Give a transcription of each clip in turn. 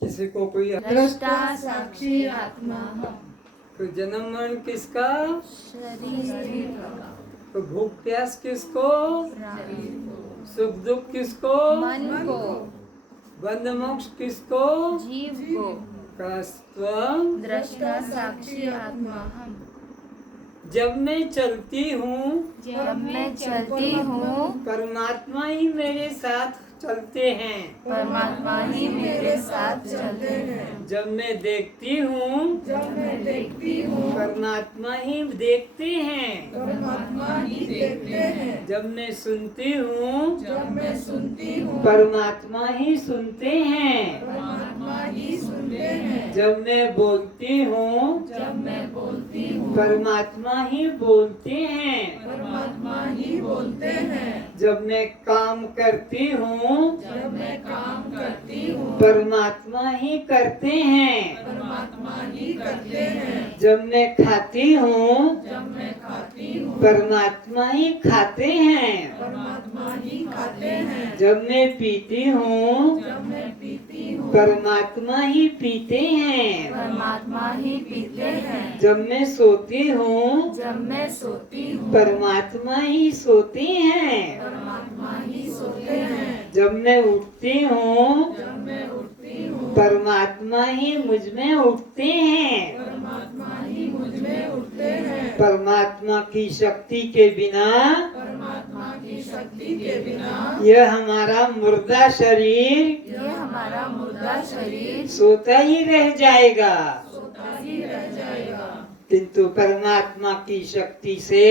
किसी को कोई दृष्टा साक्षी आत्मा हम। तो जन्म मरण किसका? शरीर का। तो भूख प्यास किसको? शरीर को। सुख दुख किसको? मन को। बंध मोक्ष किसको? जीव को। कस्त्वं दृष्टा साक्षी आत्मा हम। जब मैं चलती हूँ जब मैं चलती हूँ परमात्मा ही मेरे साथ चलते हैं। परमात्मा ही मेरे साथ चलते हैं। जब मैं देखती हूँ जब मैं देखती हूँ परमात्मा ही देखते हैं। परमात्मा ही देखते हैं। जब मैं सुनती हूँ जब मैं सुनती हूँ परमात्मा ही सुनते हैं। परमात्मा ही सुनते हैं। जब मैं बोलती हूँ जब मैं बोलती हूँ परमात्मा ही बोलते हैं। परमात्मा ही बोलते हैं। जब मैं काम करती हूँ जब मैं काम करती हूँ परमात्मा ही करते हैं। परमात्मा ही करते हैं। जब मैं खाती हूँ जब मैं खाती हूँ परमात्मा ही खाते हैं। परमात्मा ही खाते हैं। जब मैं पीती हूँ जब मैं पीती हूँ परमात्मा ही पीते हैं। परमात्मा ही पीते हैं। जब मैं सोती हूँ जब मैं सोती हूँ परमात्मा ही सोते हैं। परमात्मा ही सोते हैं। जब मैं उठती हूँ जब मैं उठती हूँ परमात्मा ही मुझ में उठते हैं। परमात्मा ही मुझ में उठते हैं। परमात्मा की शक्ति के बिना परमात्मा की शक्ति के बिना यह हमारा मुर्दा शरीर ये हमारा मुर्दा शरीर सोता ही रह जाएगा। सोता ही रह जाएगा। किंतु परमात्मा की शक्ति से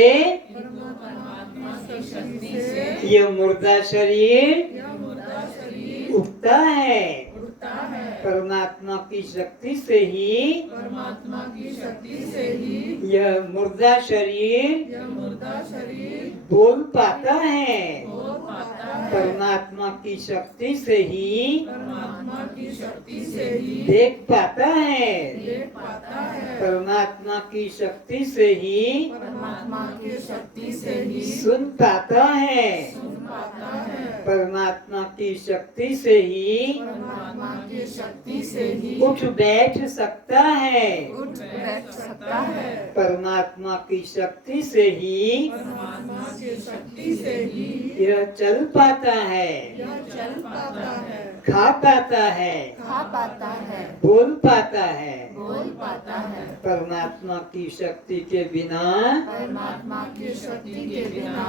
परमात्मा की शक्ति से यह मुर्दा शरीर यह मुर्दा शरीर उठता है। उठता है। परमात्मा की शक्ति से ही परमात्मा की शक्ति से ही यह मुर्दा शरीर यह मुर्दा शरीर बोल पाता है। बोल पाता है। परमात्मा की शक्ति से ही परमात्मा की शक्ति से ही देख पाता है। देख पाता है। परमात्मा की शक्ति से ही परमात्मा की शक्ति से ही सुन पाता है। सुन पाता है। परमात्मा की शक्ति से ही परमात्मा की शक्ति से ही उठ बैठ सकता है। उठ बैठ सकता है। परमात्मा की शक्ति से ही परमात्मा की शक्ति से ही यह चल पाता है। यह चल पाता है। खा पाता है। खा पाता है। बोल पाता है। बोल पाता है। परमात्मा की शक्ति के बिना परमात्मा की शक्ति के बिना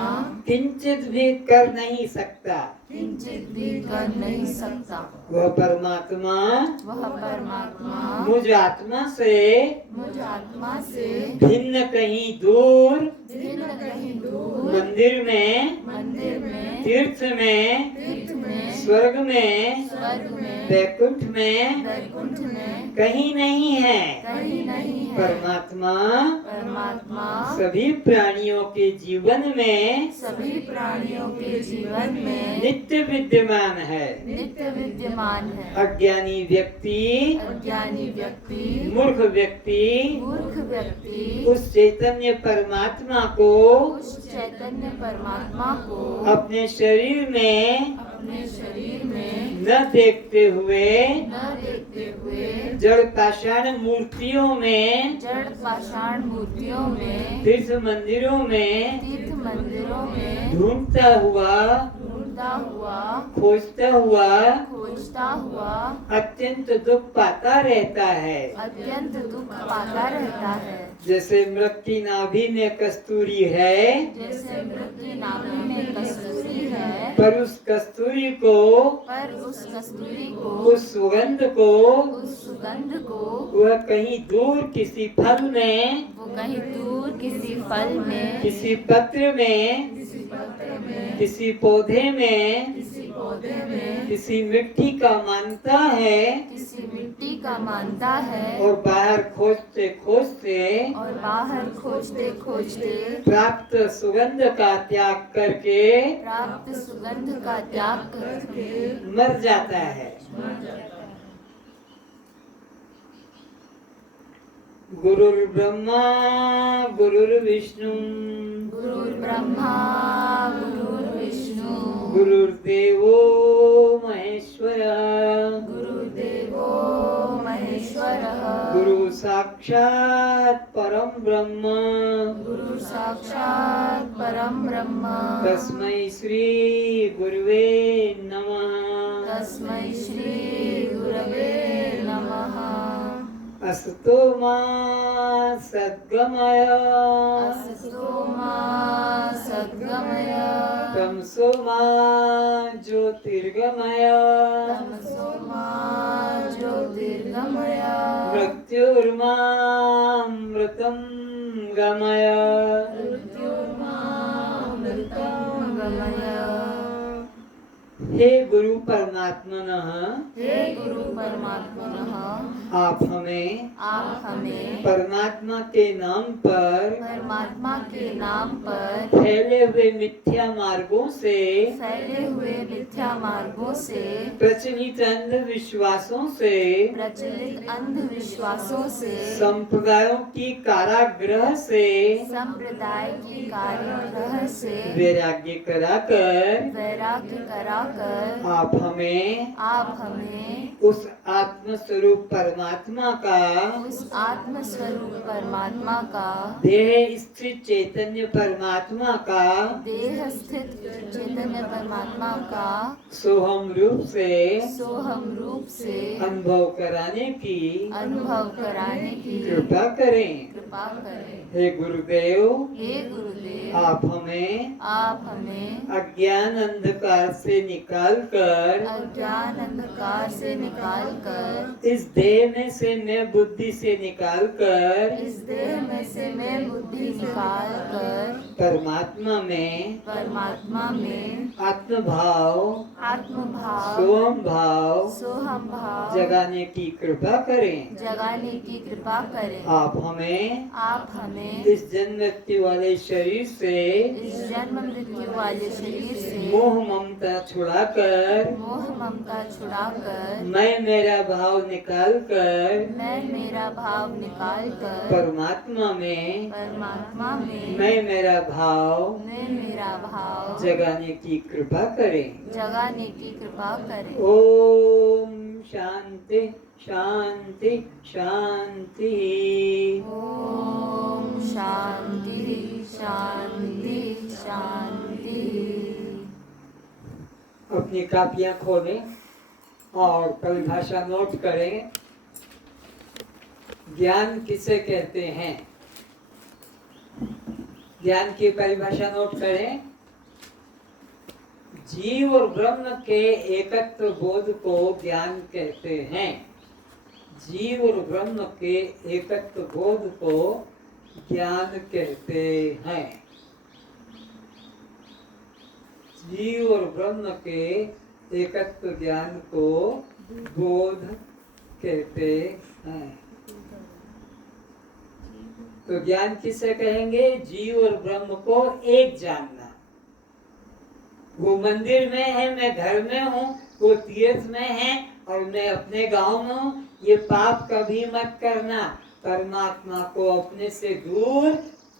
किंचित भी कर नहीं सकता। किंचित भी कर नहीं सकता। वह परमात्मा वह परमात्मा मुझ आत्मा से मुझ आत्मा से भिन्न कहीं दूर भिन्न कहीं दूर मंदिर में मंदिर में तीर्थ में तीर्थ में स्वर्ग में स्वर्ग में वैकुंठ में वैकुंठ में कहीं नहीं है। कहीं नहीं है। परमात्मा परमात्मा सभी प्राणियों के जीवन में सभी प्राणियों के जीवन में नित्य विद्यमान है। नित्य विद्यमान है। अज्ञानी व्यक्ति अज्ञानी व्यक्ति मूर्ख व्यक्ति मूर्ख व्यक्ति उस चैतन्य परमात्मा को उस चैतन्य परमात्मा को अपने शरीर में अपने शरीर में न देखते हुए न देखते हुए जड़ पाषाण मूर्तियों में जड़ पाषाण मूर्तियों में तीर्थ मंदिरों में तीर्थ मंदिरों में ढूंढता हुआ ढूंढता हुआ खोजता हुआ खोजता हुआ अत्यंत दुख पाता रहता है। अत्यंत दुख पाता रहता है। जैसे मृग की नाभि में कस्तूरी है जैसे मृग की नाभि में कस्तूरी है पर उस कस्तूरी को पर उस कस्तूरी को उस सुगंध को उस सुगंध को वह कहीं दूर किसी फल में वो कहीं दूर किसी फल में किसी पत्र में किसी पत्र में किसी पौधे में किसी पौधे में किसी मिट्टी का मानता है किसी मिट्टी का मानता है और बाहर खोजते खोजते और बाहर खोजते खोजते प्राप्त सुगंध का त्याग करके प्राप्त सुगंध का त्याग करके मर जाता है। गुरुर्ब्रह्मा गुरुर्विष्णु गुरुर्ब्रह्मा गुरुर्विष्णु गुरुर्देवो महेश्वरः गुरुदेवो महेश्वरः गुरु साक्षात् परम ब्रह्म गुरु साक्षात् परम ब्रह्म तस्मै श्री गुरुवे नमः। तस्मै श्री गुरवे नमः। असतो मा सद्गमय असतो मा सद्गमय तमसो मा ज्योतिर्गमय तमसो मा ज्योतिर्गमय मृत्युर्मा मृतं गमय मृत्युर्मामृतं गमय। हे गुरु परमात्मनः हे गुरु परमात्मनः आप हमें परमात्मा के नाम पर के नाम पर फैले हुए मिथ्या मार्गों से फैले हुए मिथ्या मार्गों से प्रचलित अंधविश्वासों से अंधविश्वासों से संप्रदायों की कारागृह से संप्रदाय की कारागृह से वैराग्य कराकर आप हमें उस आत्म स्वरूप परमात्मा का देह स्थित चैतन्य परमात्मा का सोहम रूप से अनुभव कराने की कृपा करें। हे गुरुदेव आप हमें अज्ञान अंधकार से निकालकर इस देह में से मैं बुद्धि से निकालकर परमात्मा में आत्मभाव सोहम भाव जगाने की कृपा करें। आप हमें इस जन्म मृत्यु वाले शरीर से मोह ममता छुड़ाकर मैं मेरा भाव निकालकर परमात्मा में मैं मेरा भाव जगाने की कृपा करें। ओम शांति शांति शांति। ओम शांति शांति शांति। अपनी कापियां खोलें और परिभाषा नोट करें। ज्ञान किसे कहते हैं? ज्ञान की परिभाषा नोट करें। जीव और ब्रह्म के एकत्व बोध को ज्ञान कहते हैं। जीव और ब्रह्म के एकत्व बोध को ज्ञान कहते हैं। जीव और ब्रह्म के एकत्व ज्ञान को बोध कहते हैं। तो ज्ञान किसे कहेंगे? जीव और ब्रह्म को एक जानना। वो मंदिर में है, मैं घर में हूँ, वो तीर्थ में है और मैं अपने गांव में हूँ, ये पाप कभी मत करना। परमात्मा को अपने से दूर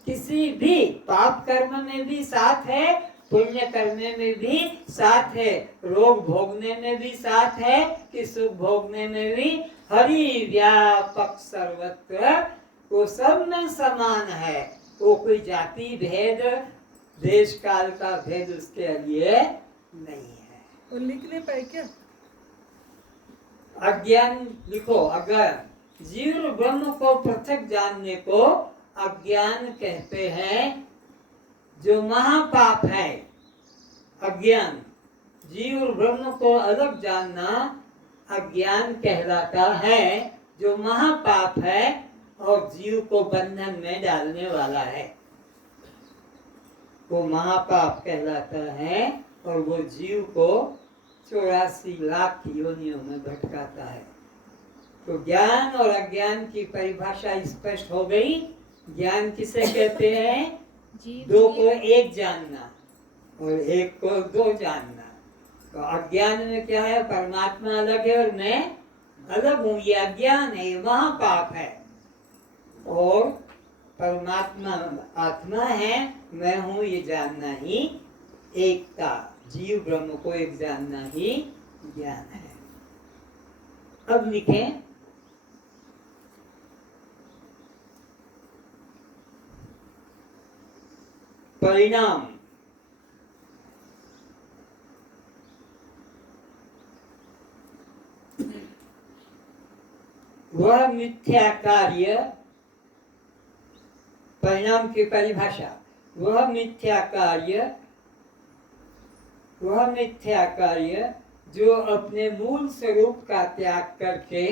किसी भी पाप कर्म में भी साथ है, पुण्य करने में भी साथ है, रोग भोगने में भी साथ है कि सुख भोगने में भी। हरि व्यापक सर्वत्र, वो सब में समान है। वो कोई जाति भेद देश काल का भेद उसके लिए नहीं है। और लिखने पाए क्या? अज्ञान लिखो। अगर जीव और ब्रह्म को पृथक जानने को अज्ञान कहते हैं, जो महापाप है। अज्ञान, जीव और ब्रह्म को अलग जानना अज्ञान कहलाता है, जो महापाप है और जीव को बंधन में डालने वाला है। वो महापाप कहलाता है और वो जीव को 84 लाख योनियों में भटकाता है। तो ज्ञान और अज्ञान की परिभाषा स्पष्ट हो गई। ज्ञान किसे कहते हैं? दो को एक जानना और एक को दो जानना। तो अज्ञान में क्या है? परमात्मा अलग है और मैं अलग हूँ, ये अज्ञान है, ये महापाप है। और परमात्मा आत्मा है, मैं हूँ, ये जानना ही एकता, जीव ब्रह्म को एक जानना ही ज्ञान है। अब लिखें परिणाम। वह मिथ्या कार्य, परिणाम की परिभाषा, वह मिथ्या कार्य जो अपने मूल स्वरूप का त्याग करके,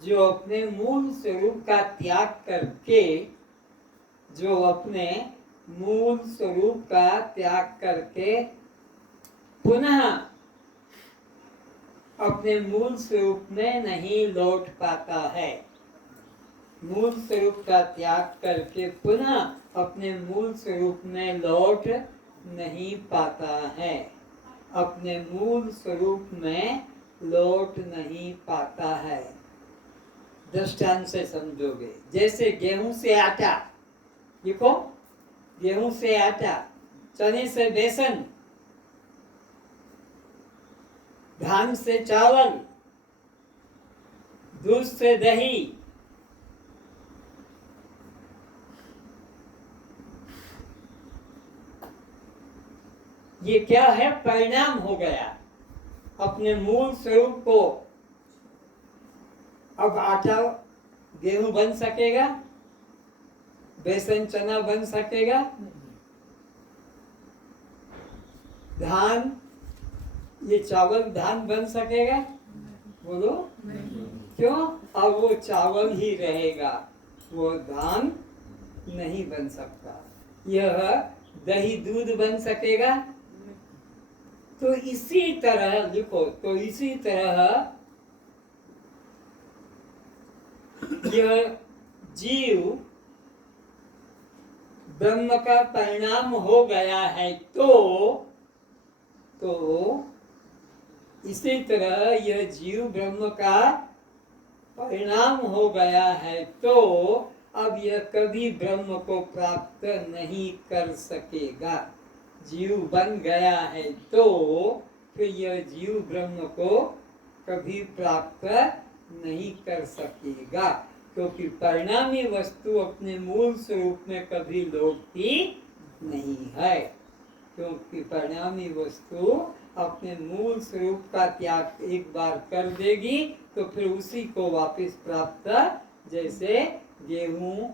जो अपने मूल स्वरूप का त्याग करके, जो अपने मूल स्वरूप का त्याग करके पुनः अपने मूल स्वरूप में नहीं लौट पाता है। मूल स्वरूप का त्याग करके पुनः अपने मूल स्वरूप में लौट नहीं पाता है। अपने मूल स्वरूप में लौट नहीं पाता है। दृष्टांत से समझोगे, जैसे गेहूं से आटा, देखो गेहूं से आटा, चने से बेसन, धान से चावल, दूध से दही, ये क्या है? परिणाम हो गया अपने मूल स्वरूप को। अब आटा गेहूं बन सकेगा? बेसन चना बन सकेगा? धान, ये चावल धान बन सकेगा? बोलो क्यों? अब वो चावल ही रहेगा, वो धान नहीं बन सकता। यह दही दूध बन सकेगा? तो इसी तरह लिखो, तो इसी तरह यह जीव ब्रह्म का परिणाम हो गया है। तो इसी तरह यह जीव ब्रह्म का परिणाम हो गया है, तो अब यह कभी ब्रह्म को प्राप्त नहीं कर सकेगा। जीव बन गया है तो फिर यह जीव ब्रह्म को कभी प्राप्त नहीं कर सकेगा, क्योंकि परिणामी वस्तु अपने मूल स्वरूप में कभी लौटती नहीं है। क्योंकि परिणामी वस्तु अपने मूल स्वरूप का त्याग एक बार कर देगी तो फिर उसी को वापस प्राप्त, जैसे गेहूं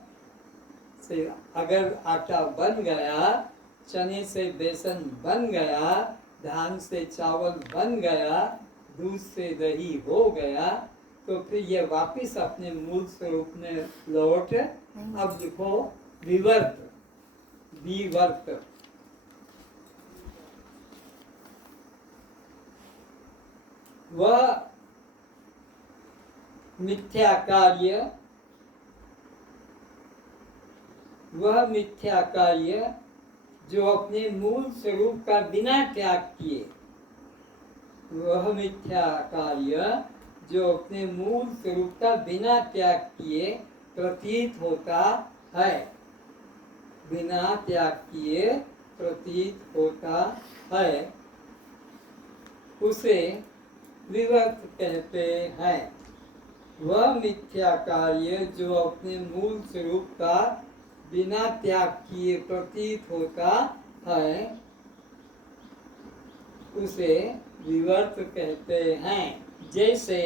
से अगर आटा बन गया, चने से बेसन बन गया, धान से चावल बन गया, दूध से दही हो गया, तो फिर यह वापस अपने मूल स्वरूप में लौट। अब देखो विवर्त, विवर्त, वह मिथ्या कार्य, वह मिथ्या कार्य जो अपने मूल स्वरूप का बिना त्याग किए, वह मिथ्या कार्य जो अपने मूल स्वरूप का बिना त्याग किए प्रतीत होता है, बिना त्याग किए प्रतीत होता है, उसे विवर्त कहते हैं। वह मिथ्या कार्य जो अपने मूल स्वरूप का बिना त्याग किए प्रतीत होता है, उसे विवर्त कहते हैं। जैसे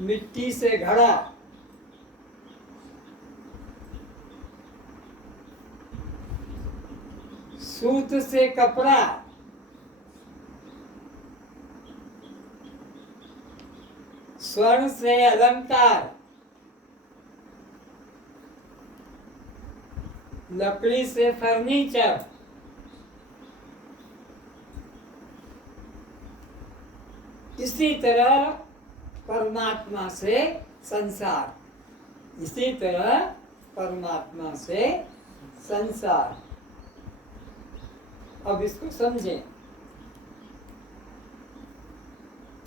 मिट्टी से घड़ा, सूत से कपड़ा, स्वर्ण से अलंकार, लकड़ी से फर्नीचर, इसी तरह परमात्मा से संसार, इसी तरह परमात्मा से संसार। अब इसको समझें।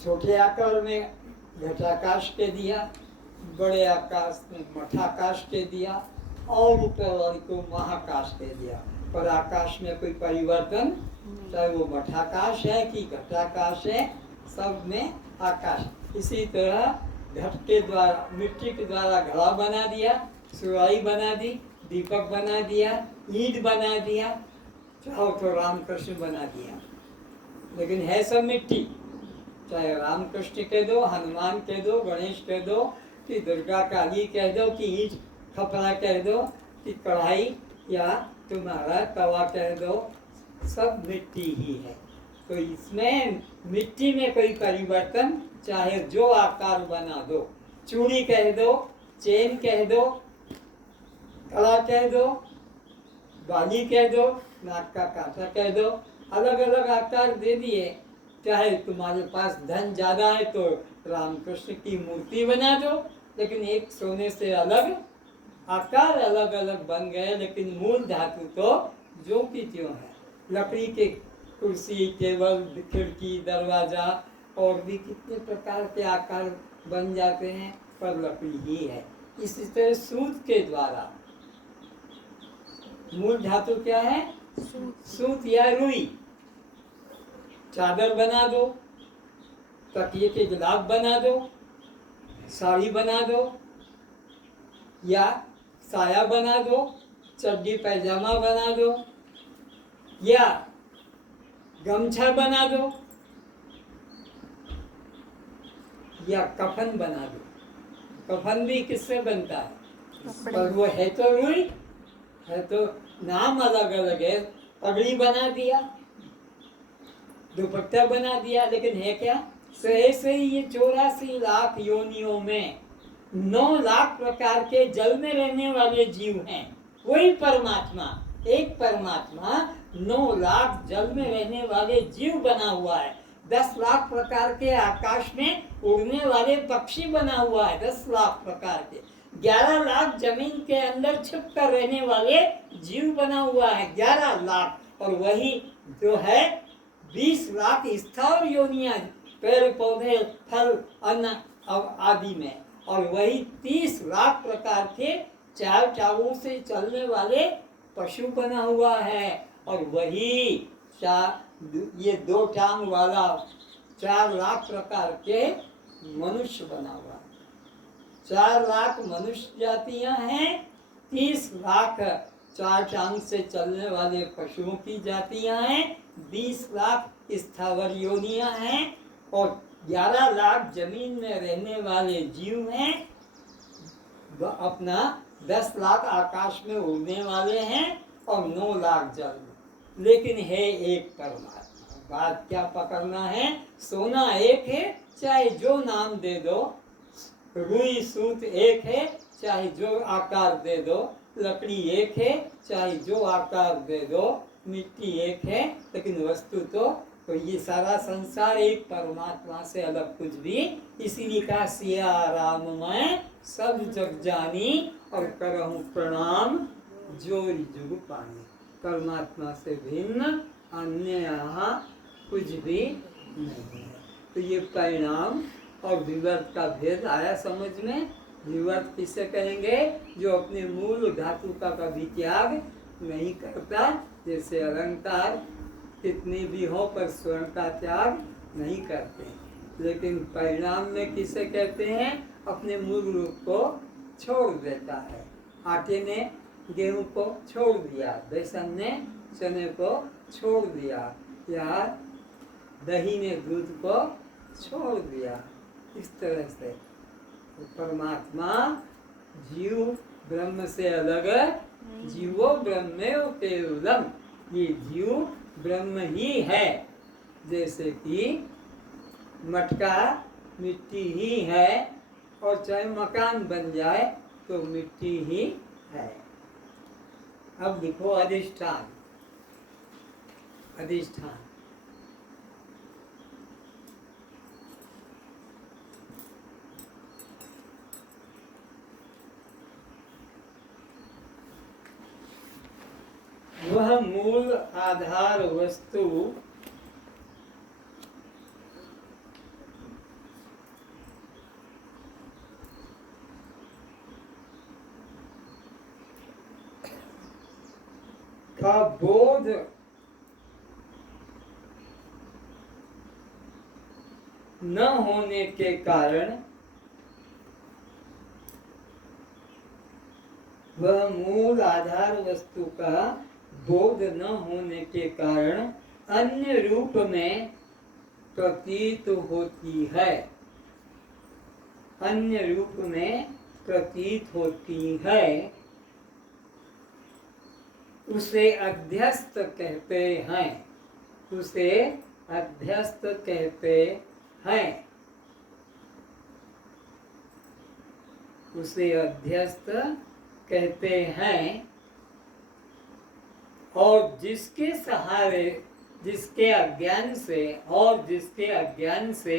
छोटे आकार में घटाकाश के दिया, बड़े आकाश में मठाकाश के दिया, और ऊपर वाले को महाकाश के दिया। पर आकाश में कोई परिवर्तन, चाहे वो मठाकाश है कि घटाकाश है, सब में आकाश। इसी तरह घट के द्वारा, मिट्टी के द्वारा घड़ा बना दिया, सुराही बना दी, दीपक बना दिया, ईंट बना दिया, चाहो तो रामकृष्ण बना दिया, लेकिन है सब मिट्टी। चाहे रामकृष्ण कह दो, हनुमान कह दो, गणेश कह दो, कि दुर्गा काली कह दो, कि ईंट खपरा कह दो, कि कढ़ाई या तुम्हारा तवा कह दो, सब मिट्टी ही है। तो इसमें मिट्टी में कोई परिवर्तन, चाहे जो आकार बना दो, चूड़ी कह दो, चेन कह दो, कड़ा कह दो, बाली कह दो, नाक का कांटा कह दो, अलग अलग आकार दे दिए। चाहे तुम्हारे पास धन ज्यादा है तो रामकृष्ण की मूर्ति बना दो, लेकिन एक सोने से अलग आकार अलग अलग बन गए, लेकिन मूल धातु तो जो की त्यों है। लकड़ी के कुर्सी, टेबल, खिड़की, दरवाजा और भी कितने प्रकार के आकार बन जाते हैं, पर लकड़ी ही है। इसी तरह सूत के द्वारा, मूल धातु क्या है? सूत या रुई। चादर बना दो, तकिए के गिलाफ बना दो, साड़ी बना दो, या साया बना दो, चड्डी पैजामा बना दो, या गमछा बना दो, या कफन बना दो। कफन भी किससे बनता है? पर वो है तो रुई, है तो नाम अलग अलग है। पगड़ी बना दिया, दुपट्टा बना दिया, लेकिन है क्या? सही से ये 84 लाख योनियों में 9 लाख प्रकार के जल में रहने वाले जीव हैं। वही परमात्मा, एक परमात्मा 9 लाख जल में रहने वाले जीव बना हुआ है। 10 लाख प्रकार के आकाश में उड़ने वाले पक्षी बना हुआ है, 10 लाख प्रकार के। 11 लाख जमीन के अंदर छिप कर रहने वाले जीव बना हुआ है, 11 लाख। और वही जो है 20 लाख स्थावर योनियां, पेड़ पौधे, फल, अन्न आदि में। और वही 30 लाख प्रकार के 4 टांगों से चलने वाले पशु बना हुआ है। और वही ये 2 टांग वाला 4 लाख प्रकार के मनुष्य बना हुआ है। 4 लाख मनुष्य जातियां हैं, 30 लाख 4 टांग से चलने वाले पशुओं की जातियां हैं, 20 लाख स्थावर योनियां हैं, और 11 लाख जमीन में रहने वाले जीव हैं। अपना 10 लाख आकाश में उड़ने वाले हैं, और 9 लाख जल में। लेकिन है एक परमात्मा। बात क्या पकड़ना है? सोना एक है, चाहे जो नाम दे दो। रुई सूत एक है, चाहे जो आकार दे दो। लकड़ी एक है, चाहे जो आकार दे दो। मिट्टी एक है, लेकिन वस्तु तो ये सारा संसार एक परमात्मा से अलग कुछ भी। इसीलिए कहा सिया राम मैं सब जग जानी, और करहूं प्रणाम जोरी जुग पानी। परमात्मा से भिन्न अन्य यहाँ कुछ भी नहीं है। तो ये परिणाम और विवर्त का भेद आया समझ में। विवर्त किसे कहेंगे? जो अपने मूल धातु का कभी त्याग नहीं करता, जैसे अलंकार कितने भी हो पर स्वर्ण का त्याग नहीं करते। लेकिन परिणाम में किसे कहते हैं? अपने मूल रूप को छोड़ देता है। आटे ने गेहूं को छोड़ दिया, बेसन ने चने को छोड़ दिया, या दही ने दूध को छोड़ दिया। इस तरह से परमात्मा जीव ब्रह्म से अलग, जीवो ब्रह्मेव केवलम। ये जीव ब्रह्म ही है। जैसे कि मटका मिट्टी ही है, और चाहे मकान बन जाए तो मिट्टी ही है। अब लिखो अधिष्ठान। अधिष्ठान वह मूल आधार वस्तु का बोध न होने के कारण वह मूल आधार वस्तु का बोध न होने के कारण अन्य रूप में प्रतीत होती है, अन्य रूप में प्रतीत होती है, उसे अध्यस्त कहते हैं, उसे अध्यस्त कहते हैं, उसे अध्यस्त कहते हैं। और जिसके सहारे, जिसके अज्ञान से, और जिसके अज्ञान से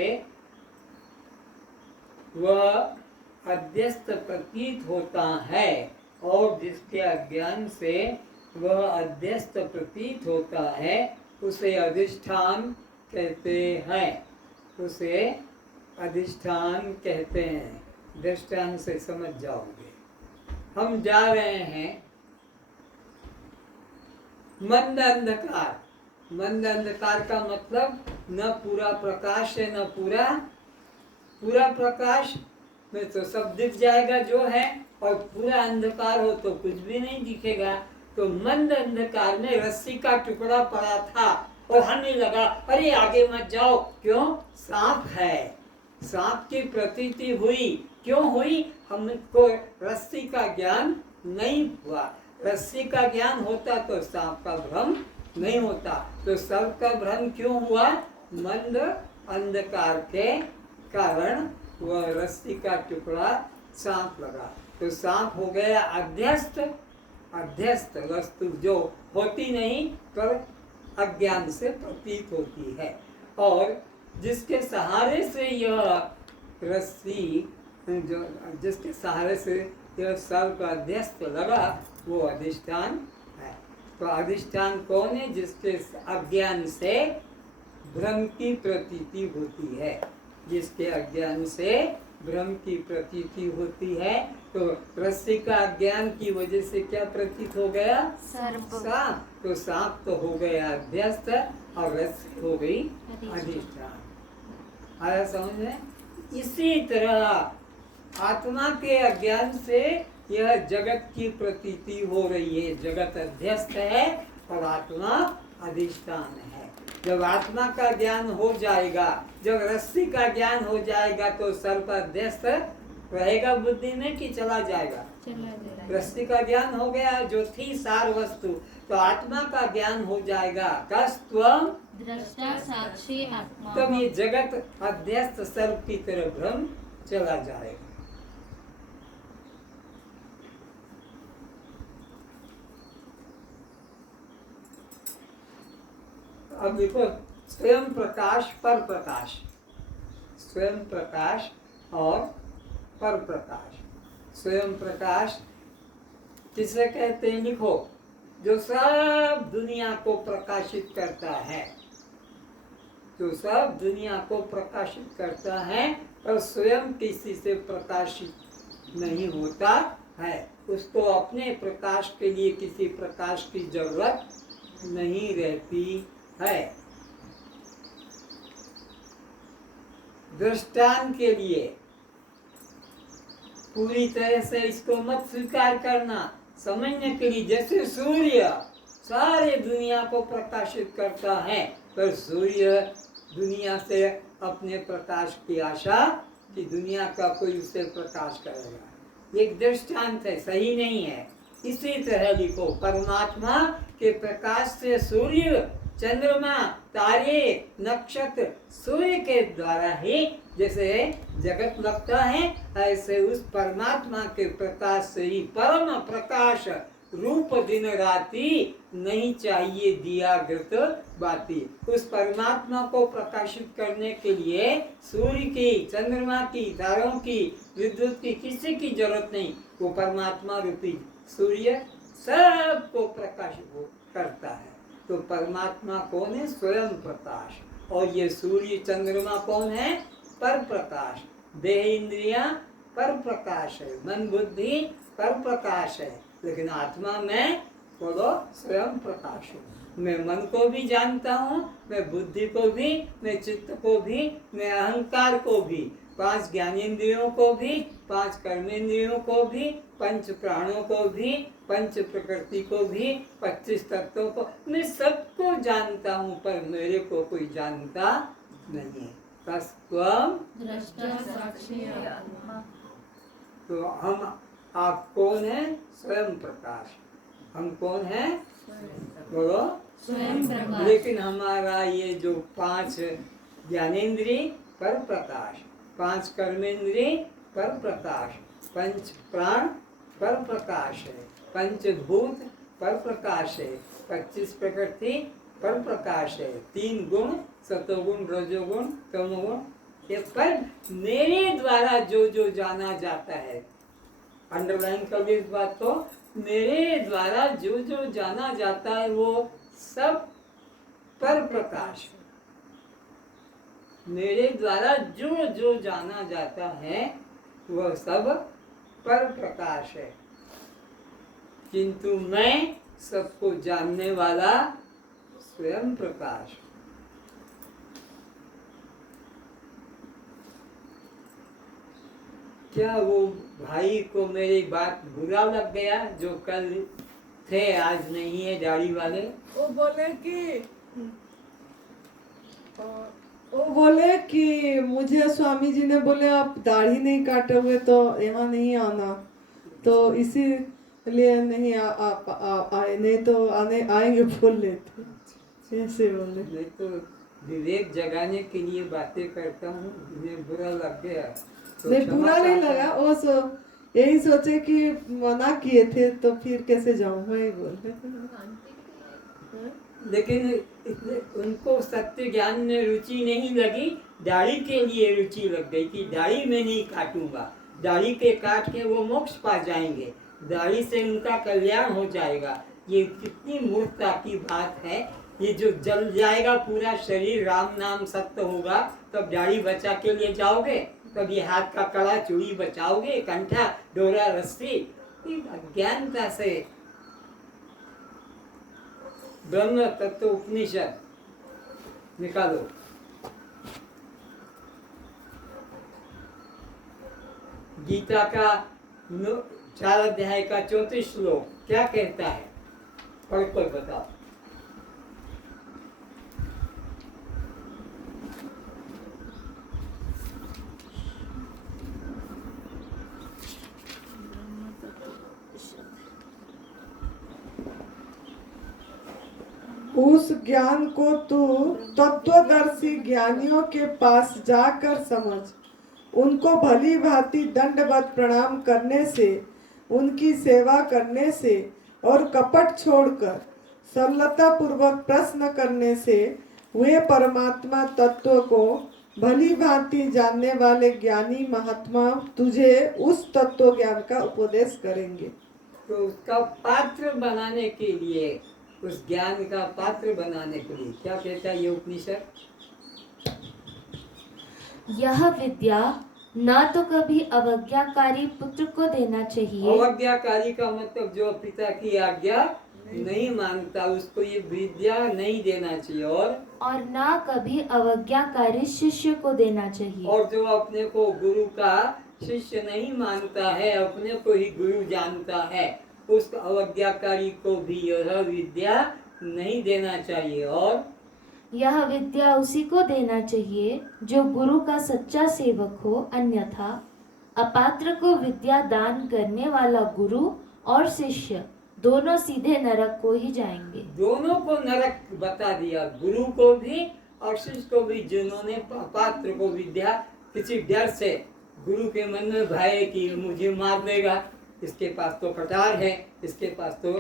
वह अध्यस्त प्रतीत होता है, और जिसके अज्ञान से वह अध्यस्त प्रतीत होता है, उसे अधिष्ठान कहते हैं, उसे अधिष्ठान कहते हैं। दृष्टांत से समझ जाओगे। हम जा रहे हैं मंद अंधकार, मंद अंधकार का मतलब न पूरा प्रकाश है न पूरा प्रकाश में तो सब दिख जाएगा जो है, और पूरा अंधकार हो तो कुछ भी नहीं दिखेगा। तो मंद अंधकार में रस्सी का टुकड़ा पड़ा था और हमें लगा अरे आगे मत जाओ, क्यों? सांप है, सांप की प्रतीति हुई। क्यों हुई? हमको रस्सी का ज्ञान नहीं हुआ। रस्सी का ज्ञान होता तो सांप का भ्रम नहीं होता। तो सर्प का भ्रम क्यों हुआ? मंद अंधकार के कारण वह रस्सी का टुकड़ा सांप लगा, तो सांप हो गया अध्यस्त। अध्यस्त वस्तु जो होती नहीं पर अज्ञान से प्रतीत होती है, और जिसके सहारे से यह रस्सी, जो जिसके सहारे से यह सर्प अध्यस्त लगा, वो अधिष्ठान है। तो अधिष्ठान कौन है? जिसके अज्ञान से भ्रम की प्रतीति होती है, जिसके अज्ञान से भ्रम की प्रतीति होती है। तो रस्सी का अज्ञान की वजह से क्या प्रतीत हो गया? सांप। तो सांप तो हो गया अध्यस्त और रस्सी हो गई अधिष्ठान। आया समझ में? इसी तरह आत्मा के अज्ञान से यह जगत की प्रतीति हो रही है। जगत अध्यस्त है और आत्मा अधिष्ठान है। जब आत्मा का ज्ञान हो जाएगा, जब रस्सी का ज्ञान हो जाएगा, तो सर्प अध्यस्त रहेगा बुद्धि में कि चला जाएगा? रस्सी का ज्ञान हो गया जो थी सार वस्तु, तो आत्मा का ज्ञान हो जाएगा। कस्त्वम दृष्टा साक्षी आत्मा। तब ये जगत अध्यस्त सर्प की तरह भ्रम चला जाएगा। अब देखो, स्वयं प्रकाश पर प्रकाश, स्वयं प्रकाश और पर प्रकाश। स्वयं प्रकाश किसे कहते हैं? लिखो, जो सब दुनिया को प्रकाशित करता है, जो सब दुनिया को प्रकाशित करता है, पर स्वयं किसी से प्रकाशित नहीं होता है। उसको अपने प्रकाश के लिए किसी प्रकाश की जरूरत नहीं रहती है। दृष्टांत के लिए पूरी तरह से इसको मत स्वीकार करना, समझने के लिए। जैसे सूर्य सारे दुनिया को प्रकाशित करता है, पर सूर्य दुनिया से अपने प्रकाश की आशा कि दुनिया का कोई उससे प्रकाश करेगा, एक दृष्टांत है, सही नहीं है। इसी तरह लिखो, परमात्मा के प्रकाश से सूर्य, चंद्रमा, तारे, नक्षत्र, सूर्य के द्वारा ही जैसे जगत लगता है, ऐसे उस परमात्मा के प्रकाश से ही परम प्रकाश रूप दिन राति नहीं चाहिए दिया गृत बाती। उस परमात्मा को प्रकाशित करने के लिए सूर्य की, चंद्रमा की, तारों की, विद्युत की, किसी की जरूरत नहीं। वो परमात्मा रूपी सूर्य सबको प्रकाशित करता परमात्मा कौन है? स्वयं प्रकाश। और ये सूर्य चंद्रमा कौन है? पर प्रकाश। देह इंद्रियां पर प्रकाश है, मन बुद्धि पर प्रकाश है, लेकिन आत्मा में बोलो स्वयं प्रकाश हूँ। मैं मन को भी जानता हूँ, मैं बुद्धि को भी, मैं चित्त को भी, मैं अहंकार को भी, 5 ज्ञानेंद्रियों को भी, 5 कर्मेंद्रियों को भी, 5 प्राणों को भी, 5 प्रकृति को भी, 25 तत्वों को, मैं सबको जानता हूँ, पर मेरे को कोई जानता नहीं है। तस्त्वम दृष्टा साक्षी आत्मा। तो हम आप कौन है? स्वयं प्रकाश। हम कौन है? बोलो स्वयं प्रकाश। लेकिन हमारा ये जो 5 ज्ञानेंद्रिय पर प्रकाश, 5 कर्मेंद्रिय पर प्रकाश, 5 प्राण पर प्रकाश है, 5 भूत पर प्रकाश है, 25 प्रकृति पर प्रकाश है, 3 गुण सतोगुण रजोगुण तमोगुण, ये पर मेरे द्वारा जो जो जाना जाता है, अंडरलाइन कर ली इस बात को, मेरे द्वारा जो जो जाना जाता है वो सब पर प्रकाश है। मेरे द्वारा जो जो जाना जाता है वह सब पर प्रकाश है, किंतु मैं सबको जानने वाला स्वयं प्रकाश। क्या वो भाई को मेरी बात बुरा लग गया जो कल थे आज नहीं है दाढ़ी वाले? वो बोले कि मुझे स्वामी जी ने बोले आप दाढ़ी नहीं काटे हुए तो यहाँ नहीं आना, तो इसीलिए नहीं आए, नहीं तो आएंगे बोल लेते, ऐसे बोले। मैं तो विवेक जगाने के लिए बातें करता हूँ, मुझे बुरा लग गया तो नहीं बुरा नहीं लगा, वो यही सोचे कि मना किए थे तो फिर कैसे जाऊँ, वही बोले। लेकिन उनको सत्य ज्ञान में रुचि नहीं लगी, दाढ़ी के लिए रुचि लग गई कि दाढ़ी में नहीं काटूंगा, दाढ़ी के काट के वो मोक्ष पा जाएंगे, दाढ़ी से उनका कल्याण हो जाएगा। ये कितनी मूर्खता की बात है। ये जो जल जाएगा पूरा शरीर, राम नाम सत्य होगा, तब दाढ़ी बचा के लिए जाओगे, तब ये हाथ का कड़ा चूड़ी बचाओगे, कंठा डोरा रस्सी, अज्ञानता से। ब्रह्म तत्व उपनिषद निकालो, गीता का 4 अध्याय का 34 श्लोक क्या कहता है? पढ़ कर बताओ। उस ज्ञान को तू तत्वदर्शी ज्ञानियों के पास जाकर समझ, उनको भली भांति दंडवत प्रणाम करने से, उनकी सेवा करने से और कपट छोड़कर सरलता पूर्वक प्रश्न करने से वे परमात्मा तत्व को भली भांति जानने वाले ज्ञानी महात्मा तुझे उस तत्व ज्ञान का उपदेश करेंगे। तो उसका पात्र बनाने के लिए, उस ज्ञान का पात्र बनाने के लिए क्या कहता है ये उपनिषद? यह विद्या न तो कभी अवज्ञाकारी पुत्र को देना चाहिए। अवज्ञाकारी का मतलब जो पिता की आज्ञा नहीं मानता, उसको ये विद्या नहीं देना चाहिए। और न कभी अवज्ञाकारी शिष्य को देना चाहिए। और जो अपने को गुरु का शिष्य नहीं मानता है, अपने को ही गुरु जानता है, उस अवज्ञाकारी को भी यह विद्या नहीं देना चाहिए। और यह विद्या उसी को देना चाहिए जो गुरु का सच्चा सेवक हो, अन्यथा अपात्र को विद्या दान करने वाला गुरु और शिष्य दोनों सीधे नरक को ही जाएंगे। दोनों को नरक बता दिया, गुरु को भी और शिष्य को भी, जिन्होंने अपात्र को विद्या किसी डर से, गुरु के मन में भय है कि मुझे मार देगा, इसके पास तो कटार है, इसके पास तो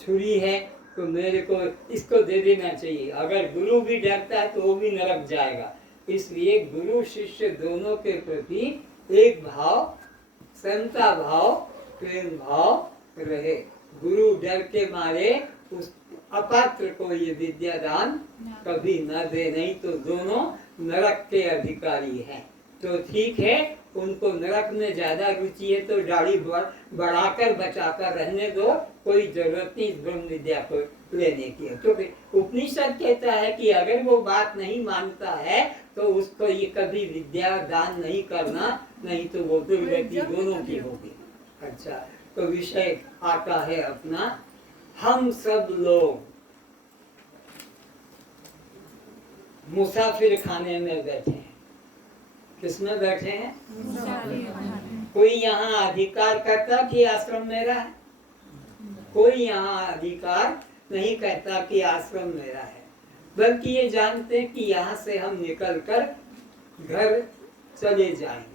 छुरी है, तो मेरे को इसको दे देना चाहिए। अगर गुरु भी डरता है तो वो भी नरक जाएगा। इसलिए गुरु शिष्य दोनों के प्रति एक भाव, समता भाव, प्रेम भाव रहे। गुरु डर के मारे उस अपात्र को ये विद्या दान कभी न दे, नहीं तो दोनों नरक के अधिकारी हैं। तो ठीक है, उनको नरक में ज्यादा रुचि है तो दाढ़ी बढ़ाकर बचाकर रहने दो, कोई जरूरत नहीं इस ब्रह्म विद्या को लेने की। तो उपनिषद कहता है कि अगर वो बात नहीं मानता है तो उसको ये कभी विद्या दान नहीं करना, नहीं तो वो दुर्गति दोनों की होगी। अच्छा, तो विषय आता है अपना, हम सब लोग मुसाफिर खाने में बैठे हैं। किसमें बैठे हैं? कोई यहाँ अधिकार करता कि आश्रम मेरा है? कोई यहाँ अधिकार नहीं कहता कि आश्रम मेरा है, बल्कि ये जानते हैं कि यहाँ से हम निकलकर घर चले जाएंगे।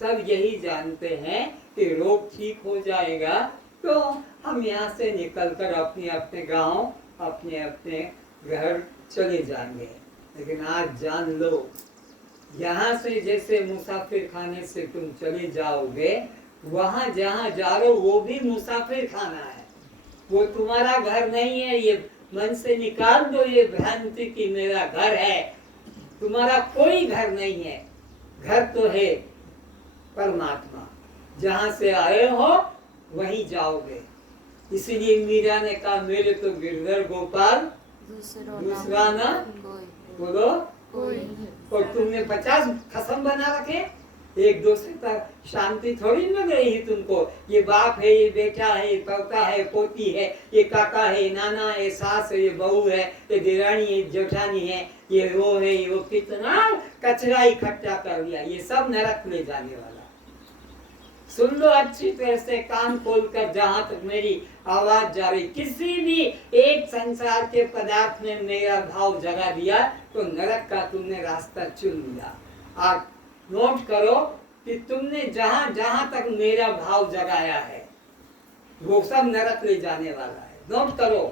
सब यही जानते हैं कि रोग ठीक हो जाएगा तो हम यहाँ से निकलकर अपने अपने गांव, अपने अपने घर चले जाएंगे। लेकिन आज जान लो, यहाँ से जैसे मुसाफिर खाने से तुम चले जाओगे, वहाँ जहाँ जा रहे हो वो भी मुसाफिर खाना है, वो तुम्हारा घर नहीं है। ये मन से निकाल दो ये भ्रांति कि मेरा घर है। तुम्हारा कोई घर नहीं है, घर तो है परमात्मा। जहाँ से आए हो वहीं जाओगे। इसीलिए मीरा ने कहा, मेरे तो गिरधर गोपाल दूसरा ना बोलो कोई। और तुमने 50 खसम बना रखे, एक दो से तक शांति थोड़ी लग रही है तुमको। ये बाप है, ये बेटा है, ये पोता है, पोती है, ये काका है, ये नाना है, सास है, ये बहू है, ये दिरानी है, जेठानी है, ये वो है, ये वो, कितना कचरा इकट्ठा कर लिया। ये सब नरक ले जाने वाला। सुन लो अच्छी तरह से, कान खोलकर, जहां तक मेरी आवाज जा रही, किसी भी एक संसार के पदार्थ में मेरा भाव जगा दिया तो नरक का तुमने रास्ता चुन लिया। आप नोट करो कि तुमने जहां जहां तक मेरा भाव जगाया है वो सब नरक ले जाने वाला है। नोट करो,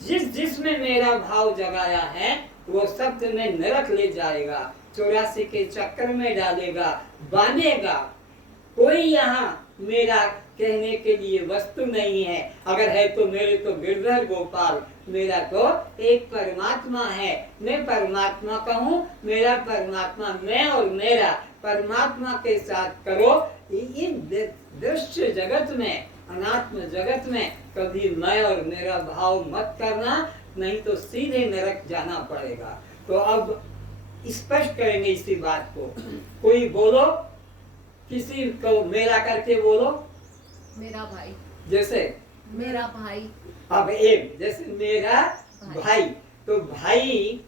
जिसमें मेरा भाव जगाया है वो सब तुम्हें नरक ले जाएगा, 84 के चक्कर में डालेगा, बांधेगा। कोई यहाँ मेरा कहने के लिए वस्तु नहीं है। अगर है तो मेरे तो गिरधर गोपाल, मेरा तो एक परमात्मा है। मैं परमात्मा का हूँ, मेरा परमात्मा मैं और मेरा परमात्मा के साथ करो। इन दृश्य जगत में, अनात्म जगत में कभी मैं और मेरा भाव मत करना, नहीं तो सीधे नरक जाना पड़ेगा। तो अब स्पष्ट करेंगे इसी बात को। कोई बोलो, किसी को मेरा करके बोलो। मेरा भाई, जैसे मेरा भाई। अब एक जैसे मेरा भाई, तो भाई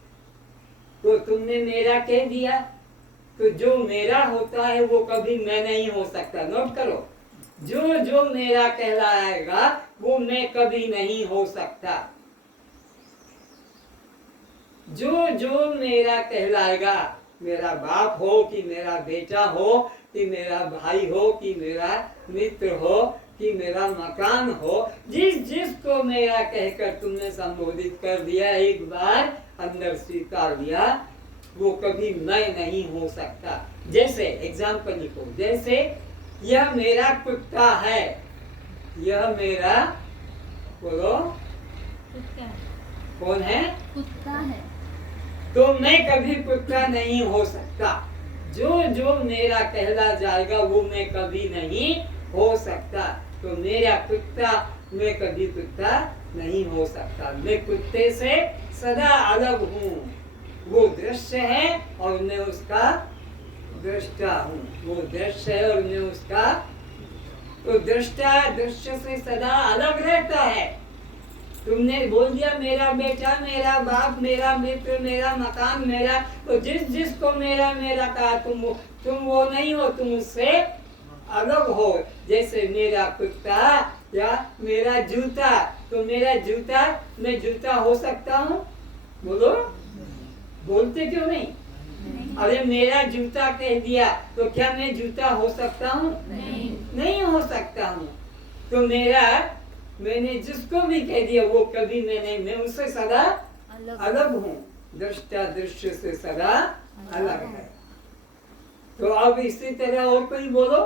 तो तुमने मेरा कह दिया, तो जो मेरा होता है वो कभी मैं नहीं हो सकता। नोट करो, जो जो मेरा कहलाएगा वो मैं कभी नहीं हो सकता। जो जो मेरा कहलाएगा, मेरा बाप हो कि मेरा बेटा हो कि मेरा भाई हो कि मेरा मित्र हो कि मेरा मकान हो, जिसको मेरा कहकर तुमने संबोधित कर दिया, एक बार अंदर स्वीकार लिया, वो कभी मैं नहीं हो सकता। जैसे एग्जाम्पल लिखो, जैसे यह मेरा कुत्ता है, यह मेरा, बोलो कुत्ता। कौन है? कुत्ता है। तो मैं कभी कुत्ता नहीं हो सकता। जो जो मेरा कहला जाएगा वो मैं कभी नहीं हो सकता। तो मेरा कुत्ता, मैं कभी कुत्ता नहीं हो सकता। मैं कुत्ते से सदा अलग हूँ। वो दृश्य है और मैं उसका दृष्टा हूँ। वो दृश्य है और मैं उसका, तो दृष्टा दृश्य से सदा अलग रहता है। तुमने बोल दिया मेरा बेटा, मेरा बाप, मेरा मित्र, मेरा मकान, मेरा, तो जिसको मेरा मेरा कहा, तुम वो नहीं हो, तुम उससे अलग हो। जैसे मेरा कुत्ता या मेरा जूता, तो मेरा जूता, मैं जूता हो सकता हूँ? बोलो, बोलते क्यों नहीं? अरे मेरा जूता कह दिया तो क्या मैं जूता हो सकता हूँ? नहीं हो सकता हूँ। तो मेरा, मैंने जिसको भी कह दिया वो कभी मैं नहीं, मैं उससे सदा अलग हूँ। दृष्टा दृश्य से सदा अलग है। तो अब इसी तरह और कोई बोलो,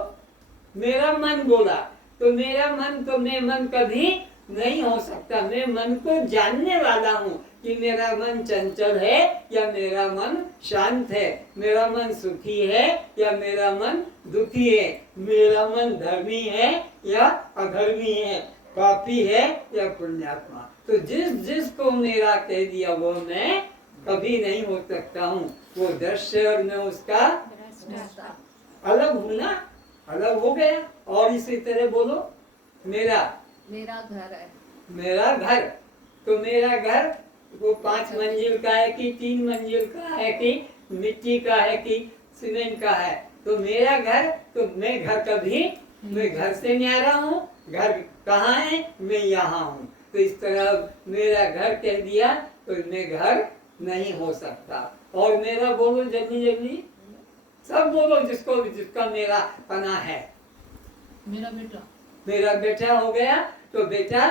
मेरा मन बोला, तो मेरा मन, तो मैं मन कभी नहीं हो सकता। मैं मन को जानने वाला हूँ कि मेरा मन चंचल है या मेरा मन शांत है, मेरा मन सुखी है या मेरा मन दुखी है, मेरा मन धर्मी है या अधर्मी है, पापी है या पुण्यात्मा। तो जिस जिसको मेरा कह दिया वो मैं कभी नहीं हो सकता हूँ। वो दृश्य और मैं उसका अलग हूँ ना, अलग हो गया। और इसी तरह बोलो, मेरा मेरा घर है। मेरा घर, तो मेरा घर वो 5 मंजिल का है कि 3 मंजिल का है कि मिट्टी का है कि सीमेंट का है। तो मेरा घर, तो मैं घर कभी, मैं घर से न्यारा हूँ। घर कहाँ है? मैं यहाँ हूँ। तो इस तरह मेरा घर कह दिया तो मैं घर नहीं हो सकता। और मेरा बोलो जल्दी जल्दी, सब बोलो जिसको जिसका मेरा पना है। मेरा बेटा। मेरा बेटा हो गया, तो बेटा,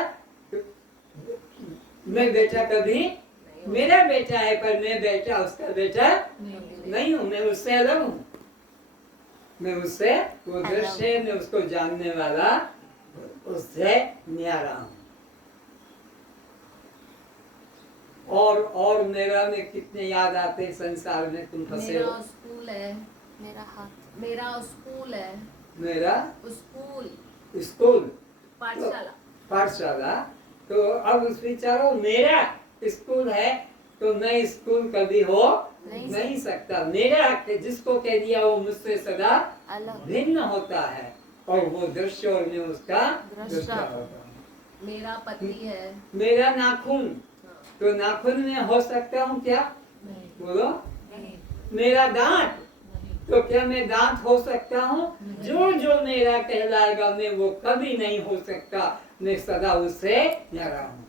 मैं बेटा कभी, मेरा बेटा है पर मैं बेटा उसका बेटा नहीं हूँ। मैं उससे अलग हूँ। मैं उससे, वो दृश्य, मैं उसको जानने वाला, उससे न्यारा हूँ। और मेरा में कितने याद आते हैं संसार में, तुम फंसे हो। मेरा स्कूल है। मेरा हाथ। मेरा स्कूल है। मेरा स्कूल। स्कूल, पाठशाला। पाठशाला। तो अब उस विचारो, मेरा स्कूल है तो मैं स्कूल कभी हो नहीं सकता। मेरा जिसको कह दिया वो मुझसे सदा भिन्न होता है। और वो दृश्य और मैं उसका दृष्टा होता हूँ। मेरा पति है। मेरा नाखून, तो नाखून में हो सकता हूँ क्या? बोलो। मेरा दांत, तो क्या मैं दांत हो सकता हूँ? जो जो मेरा कहलाएगा मैं वो कभी नहीं हो सकता। मैं सदा उससे न्यारा हूँ।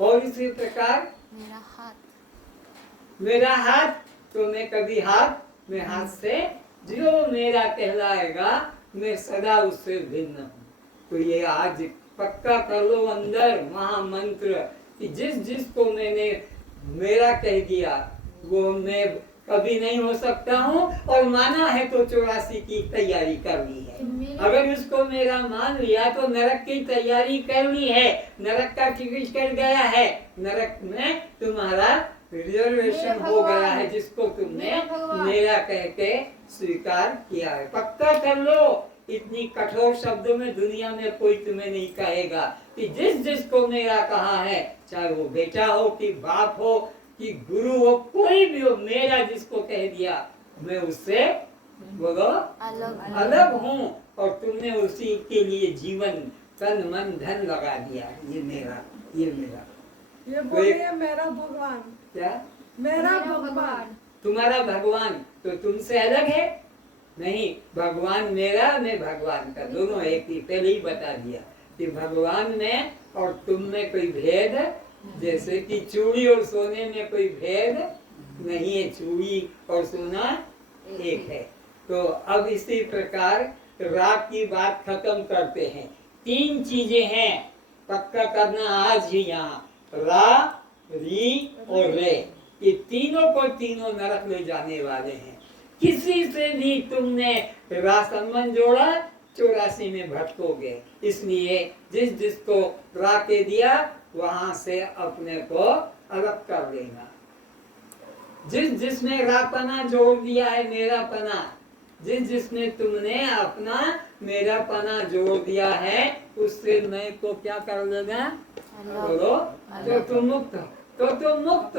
और इसी प्रकार मेरा हाथ। मेरा हाथ, तो मैं कभी हाथ, मैं हाथ से जो मेरा कहलाएगा मैं सदा उससे भिन्न हूँ। तो ये आज पक्का कर लो अंदर महामंत्र कि जिस जिसको मैंने मेरा कह दिया वो मैं कभी नहीं हो सकता हूँ। और माना है तो 84 की तैयारी करनी है। अगर उसको मेरा मान लिया तो नरक की तैयारी करनी है। नरक का टिकट कट गया है, नरक में तुम्हारा रिजर्वेशन हो गया है, जिसको तुमने मेरा कह के स्वीकार किया है। पक्का कर लो। इतनी कठोर शब्दों में दुनिया में कोई तुम्हें नहीं कहेगा कि जिस जिसको मेरा कहा है, चाहे वो बेटा हो कि बाप हो कि गुरु हो, कोई भी हो, मेरा जिसको कह दिया मैं उससे, बोलो, अलग हूँ। और तुमने उसी के लिए जीवन तन मन धन लगा दिया। ये मेरा, ये मेरा, ये बोलिए मेरा भगवान। क्या मेरा भगवान। तुम्हारा भगवान तो तुमसे अलग है? नहीं, भगवान मेरा, मैं भगवान का, दोनों एक ही। पहले ही बता दिया कि भगवान में और तुम में कोई भेद, जैसे कि चूड़ी और सोने में कोई भेद नहीं है। चूड़ी और सोना एक है। तो अब इसी प्रकार राग की बात खत्म करते हैं। 3 चीजें हैं, पक्का करना आज ही यहाँ। रा, री और रे, ये तीनों को तीनों नरक ले जाने वाले हैं। किसी से भी तुमने रा संबंध जोड़ा 84 में भटकोगे। इसलिए जिस जिसको रा के दिया वहां से अपने को अलग कर लेना। जिस जिसने रापना जोड़ दिया है मेरा पना, जिस जिसने तुमने अपना मेरा पना जोड़ दिया है उससे मैं को क्या कर लेगा? बोलो। तो तुम मुक्त, तो तुम मुक्त।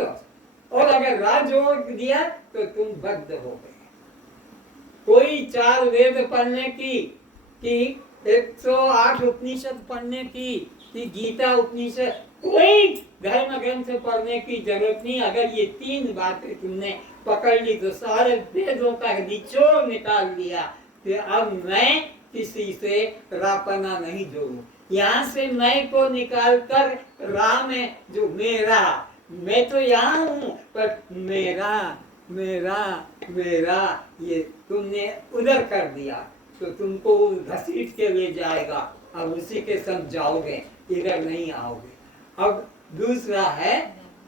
और अगर रा जोड़ दिया तो तुम बद्ध हो गए। कोई 4 वेद पढ़ने की कि 108 उपनिषद पढ़ने की कि गीता उपनिषद, कोई धर्म ग्रंथ पढ़ने की जरूरत नहीं। अगर ये 3 बातें तुमने पकड़ ली तो सारे वेदों का निचोड़ निकाल दिया। कि अब मैं किसी से रापना नहीं जोड़ू। यहाँ से मैं को निकाल कर रा में जो मेरा, मैं तो यहाँ हूँ पर मेरा मेरा मेरा ये तुमने उधर कर दिया तो तुमको घसीट के ले जाएगा। अब उसी के संग जाओगे, इधर नहीं आओगे। अब दूसरा है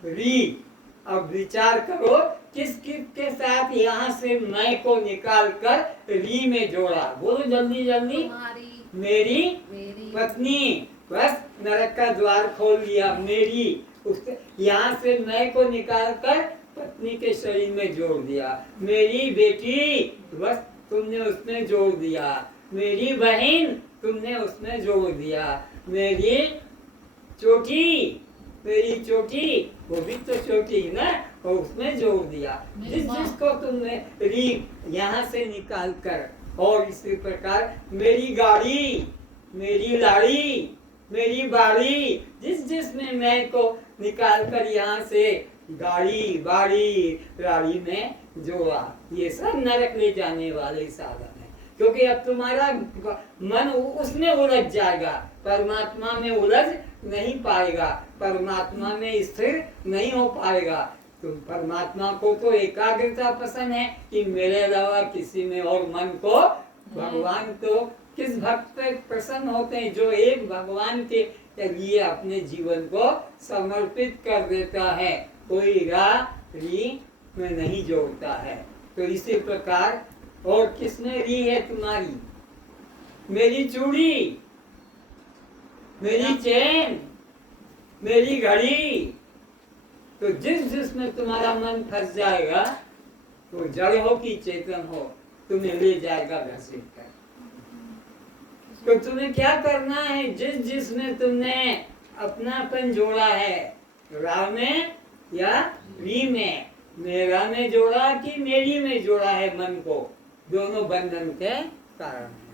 री। अब विचार करो किस किस के साथ यहाँ से मैं को निकाल कर री में जोड़ा। बोलो जल्दी जल्दी। तुम्हारी, मेरी मेरी, पत्नी, बस नरक का द्वार खोल दिया। मेरी उससे यहाँ से मैं को निकाल कर पत्नी के शरीर में जोड़ दिया। मेरी बेटी बस तुमने उसमें जोड़ दिया। मेरी बहन तुमने उसमें जोड़ दिया। मेरी चोटी, मेरी चोटी, वो भी तो चोटी ना, और उसमें जोड़ दिया। जिसको तुमने री यहाँ से निकाल कर, और इसी प्रकार मेरी गाड़ी, मेरी लाड़ी, मेरी बाड़ी, जिसमें मैं को निकाल कर यहाँ से गाड़ी, बाड़ी, लाड़ी में जोड़ा। ये सब नरक ले जाने वाले साधन है, क्योंकि अब तुम्हारा मन उसमें उलझ जाएगा, परमात्मा में उलझ नहीं पाएगा, परमात्मा में स्थिर नहीं हो पाएगा। तुम परमात्मा को तो एकाग्रता पसंद है कि मेरे अलावा किसी में और मन को, भगवान तो किस भक्त पे प्रसन्न होते हैं? जो एक भगवान के लिए अपने जीवन को समर्पित कर देता है, कोई रा री में नहीं जोड़ता है। तो इसी प्रकार और किसमें री है तुम्हारी? मेरी चूड़ी, मेरी चैन, मेरी घड़ी। तो जिसमें तुम्हारा मन फंस जाएगा, तो जड़ हो कि चेतन हो, तुम्हें ले जाएगा घसीट कर। तो तुम्हें क्या करना है? जिसमें तुमने अपनापन जोड़ा है, रा में या री में, मेरा में जोड़ा कि मेरी में जोड़ा है मन को, दोनों बंधन के कारण है।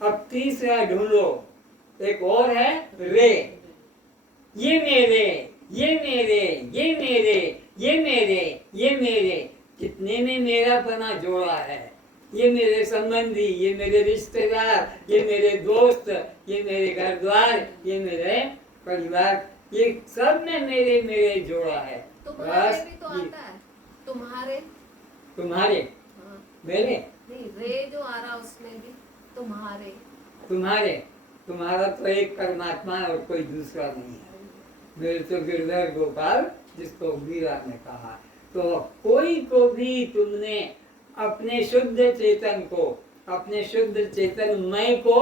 अब तीसरा ढूंढो, एक और है रे। ये मेरे, ये मेरे, ये मेरे, ये मेरे, ये मेरे, कितने में मेरा पना जोड़ा है? ये मेरे संबंधी, ये मेरे रिश्तेदार, ये मेरे दोस्त, ये मेरे घर द्वार, ये मेरे परिवार, ये सब में मेरे मेरे जोड़ा है। तुम्हारे भी तो आता है, तुम्हारे, तुम्हारे, हाँ। मेरे नहीं, रे जो आ रहा उसमें भी तुम्हारे, तुम्हारे, तुम्हारा तो एक परमात्मा है और कोई दूसरा नहीं है। मेरे तो गिरधर गोपाल, जिसको मीरा ने कहा। तो कोई को भी तुमने अपने शुद्ध चेतन को, अपने शुद्ध चेतन मैं को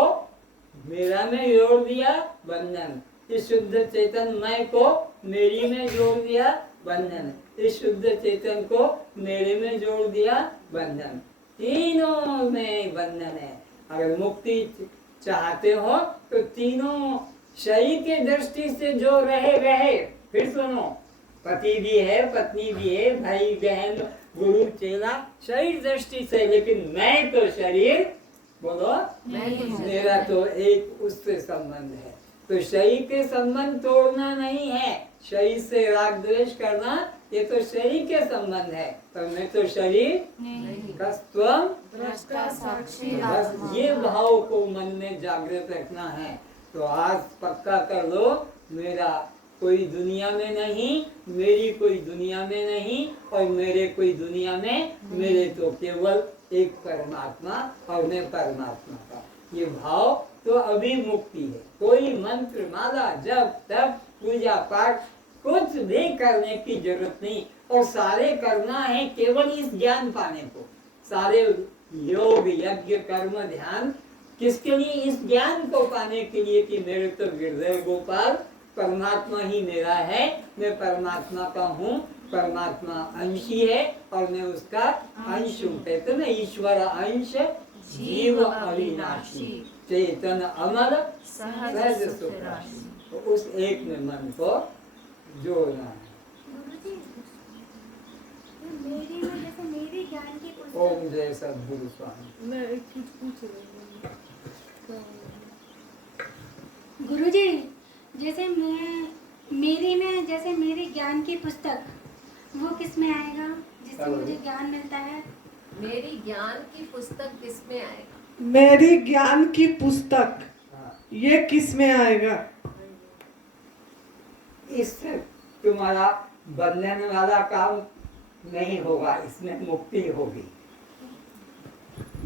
मेरा में जोड़ दिया, बंधन। इस शुद्ध चेतन मैं को मेरी में जोड़ दिया, बंधन। इस शुद्ध चेतन को मेरे में जोड़ दिया, बंधन। तीनों में बंधन है। अगर मुक्ति चाहते हो तो तीनों शरीर के दृष्टि से जो रहे। फिर सुनो, पति भी है, पत्नी भी है, भाई बहन, गुरु चेला, शरीर दृष्टि से। लेकिन मैं तो शरीर, बोलो, मेरा तो एक उससे संबंध है। तो शरीर के संबंध तोड़ना नहीं है, शरीर से राग द्वेष करना, ये तो शरीर के संबंध है। पर मैं तो शरीर कस्त्वम दृष्टा साक्षी बस आत्मा। ये भाव को मन में जागृत रखना है। तो आज पक्का कर लो, मेरा कोई दुनिया में नहीं, मेरी कोई दुनिया में नहीं, और मेरे कोई दुनिया में, मेरे तो केवल एक परमात्मा और मैं परमात्मा का। ये भाव तो अभी मुक्ति है। कोई मंत्र माला जब तब पूजा पाठ कुछ भी करने की जरूरत नहीं, और सारे करना है केवल इस ज्ञान पाने को। सारे योग यज्ञ कर्म ध्यान किसके लिए? इस ज्ञान को पाने के लिए कि मेरे तो गिरधर गोपाल परमात्मा ही मेरा है, मैं परमात्मा का हूँ, परमात्मा अंशी है और मैं उसका अंश हूँ। कहते ना, ईश्वर अंश जीव अविनाशी, चेतन अमर सहज सुख राशि। तो उस एक में मन को जोड़ना है। गुरुजी, मेरी में जैसे मेरी ज्ञान की पुस्तक। ओम जय सद्गुरु स्वामी। मैं एक चीज पूछ रही हूँ। गुरुजी, जैसे मेरी में जैसे मेरी ज्ञान की पुस्तक, वो किस में आएगा जिससे मुझे ज्ञान मिलता है? मेरी ज्ञान की पुस्तक किसमें आएगा? मेरी ज्ञान की पुस्तक, हाँ। ये किस में आएगा? इससे तुम्हारा बंधन वाला काम नहीं होगा, इसमें मुक्ति होगी।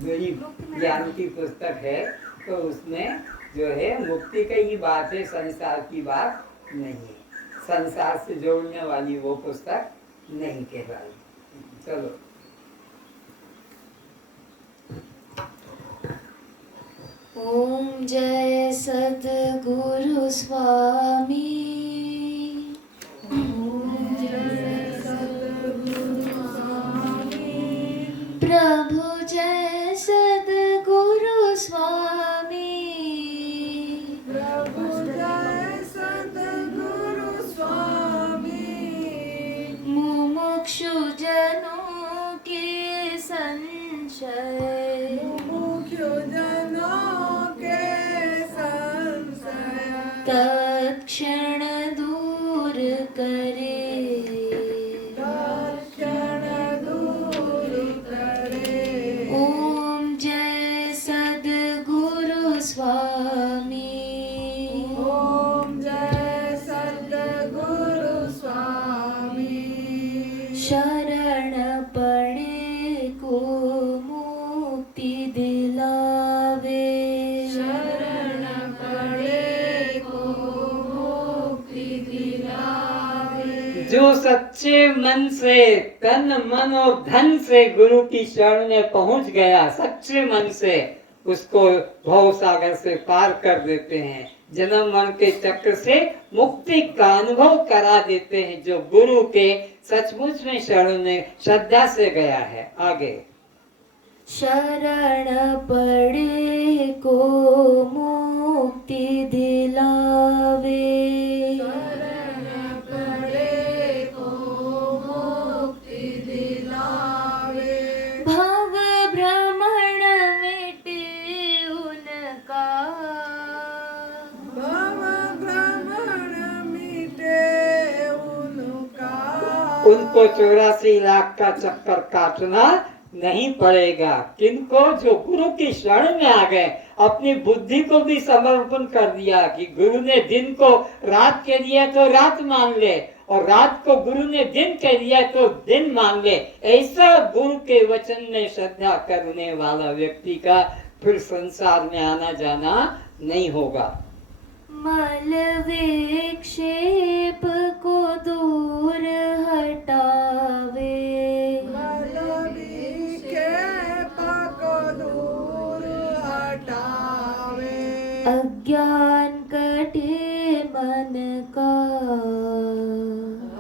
मेरी ज्ञान की पुस्तक है तो उसमें जो है मुक्ति की ही बात है, संसार की बात नहीं है। संसार से जोड़ने वाली वो पुस्तक नहीं कहलाएगी। चलो ओम जय सद्गुरु स्वामी। प्रभु जय सद्गुरु स्वामी। प्रभु जय सद्गुरु स्वामी। मुमुक्षु जनों के संशय मुमुक्षु जनों के संशय तत्क्षण दूर करे। तत्क्षण दूर करे। ओम जय सद्गुरु स्वामी। ओम जय सद्गुरु स्वामी। शरण पड़े को मुक्ति दिलावे। शरण पड़े को मुक्ति दिलावे। जो सच्चे मन से तन मन और धन से गुरु की शरण में पहुंच गया, सच्चे मन से, उसको भव सागर से पार कर देते हैं, जन्म मरण के चक्र से मुक्ति का अनुभव करा देते हैं। जो गुरु के सचमुच में शरण में श्रद्धा से गया है। आगे शरण पड़े को मुक्ति दिलावे। शरण पड़े को मुक्ति दिलावे। भव भ्रमण मिटे उनका। भव भ्रमण मिटे उनका। उनको 84 लाख का चक्कर काटना नहीं पड़ेगा। किनको? जो गुरु की शरण में आ गए, अपनी बुद्धि को भी समर्पण कर दिया कि गुरु ने दिन को रात कह दिया तो रात मान ले, और रात को गुरु ने दिन कह दिया तो दिन मान ले। ऐसा गुरु के वचन में श्रद्धा करने वाला व्यक्ति का फिर संसार में आना जाना नहीं होगा। मल विक्षेप को दूर हटावे। मल विक्षेप को दूर हटावे। अज्ञान कटे मन का।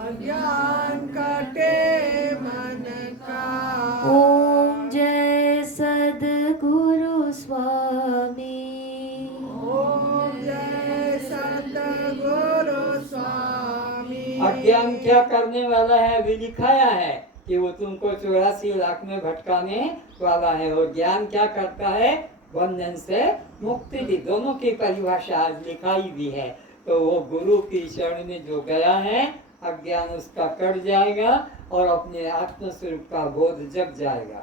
अज्ञान कटे मन का। ओम जय सद्गुरु स्वामी। ओम जय सद्गुरु स्वामी। अज्ञान क्या करने वाला है भी लिखाया है कि वो तुमको 84 लाख में भटकाने वाला है। और ज्ञान क्या करता है? बंधन से मुक्ति दी। दोनों की परिभाषा आज लिखाई भी है। तो वो गुरु की शरण में जो गया है, अज्ञान उसका कट जाएगा और अपने आत्म स्वरूप का बोध जग जाएगा।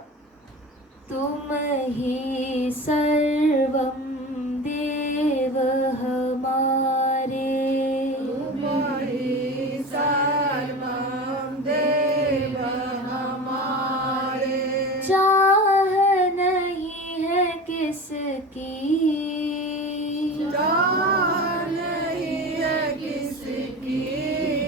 तुम ही सर्वं देव हमारे। तुम्हारी सर्वं देव हमारे। चाह नहीं है किसकी। चाह नहीं है किसकी।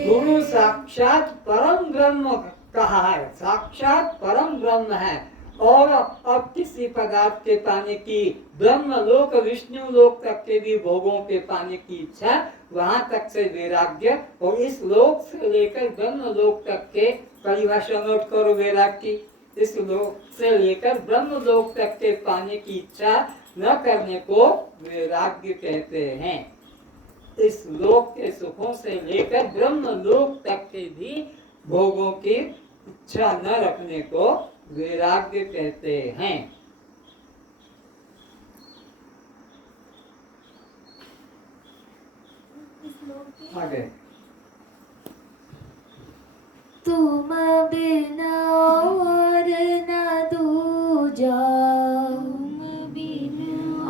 गुरु साक्षात परम ब्रह्म कहा है, साक्षात परम ब्रह्म है। और अब किसी पदार्थ के पाने की, ब्रह्म लोक विष्णु लोक तक के भी भोगों के पाने की इच्छा, वहां तक से वैराग्य। और इस लोक से लेकर ब्रह्म लोक तक के, परिभाषा नोट करो वैराग्य की, इस लोक से लेकर ब्रह्म लोक तक के पाने की इच्छा न करने को वैराग्य कहते हैं। इस लोक के सुखों से लेकर ब्रह्म लोक तक के भी भोगों की इच्छा न रखने को वैराग्य कहते हैं। आगे तुम बिना और न दूजा।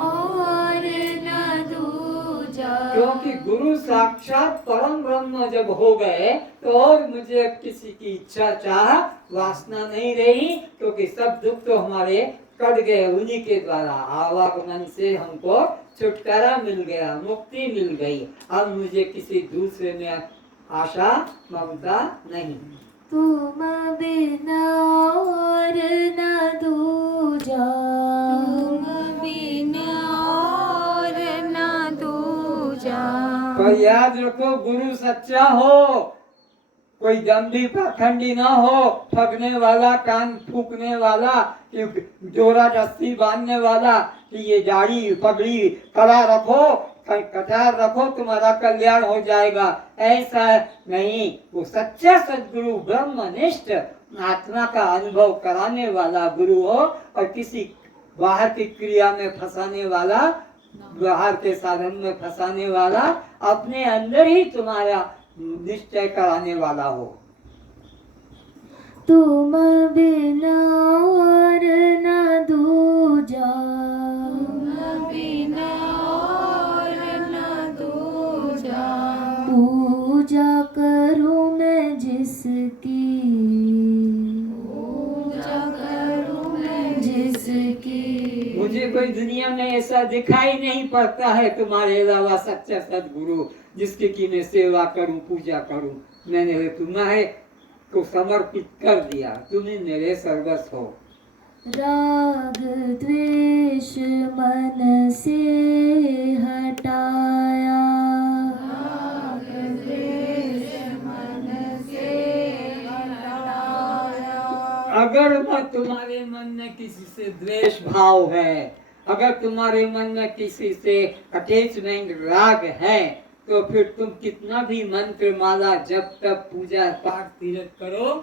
और न दूजा। क्योंकि गुरु साक्षात परम ब्रह्म जब हो गए तो और मुझे किसी की इच्छा चाह वासना नहीं रही, क्योंकि सब दुख तो हमारे कट गए उन्हीं के द्वारा। आवागमन से हमको छुटकारा मिल गया, मुक्ति मिल गई। अब मुझे किसी दूसरे में आशा ममता नहीं। तुम बिना और न दूजा। तुम बिना पर याद रखो गुरु सच्चा हो, कोई दम्भी पाखंडी ना हो, ठगने वाला, कान फूकने वाला, कि जोरा रस्सी बांधने वाला, कि ये दाढ़ी पगड़ी कड़ा रखो, कटार रखो, तुम्हारा कल्याण हो जाएगा, ऐसा नहीं। वो सच्चा सदगुरु ब्रह्मनिष्ठ आत्मा का अनुभव कराने वाला गुरु हो, और किसी बाहर की क्रिया में फंसाने वाला, बाहर के साधन में फंसाने वाला, अपने अंदर ही तुम्हारा निश्चय कराने वाला हो। तुम बिना और न दूजा, बिना और न दूजा, पूजा करूं मैं जिसकी, पूजा करूं मैं जिसकी। मुझे कोई दुनिया में ऐसा दिखाई नहीं पड़ता है तुम्हारे अलावा सच्चा सदगुरु, जिसकी की मैं सेवा करूं, पूजा करूं। मैंने तुम्हारे को समर्पित कर दिया, तुम्हें मेरे सर्वस्व हो। राग द्वेष मन से हटाया, राग द्वेष मन से हटाया। अगर तुम्हारे मन में किसी से द्वेष भाव है, अगर तुम्हारे मन में किसी से अटैचमेंट राग है, तो फिर तुम कितना भी मंत्र माला जब तक पूजा पाठ तीर्थ करो,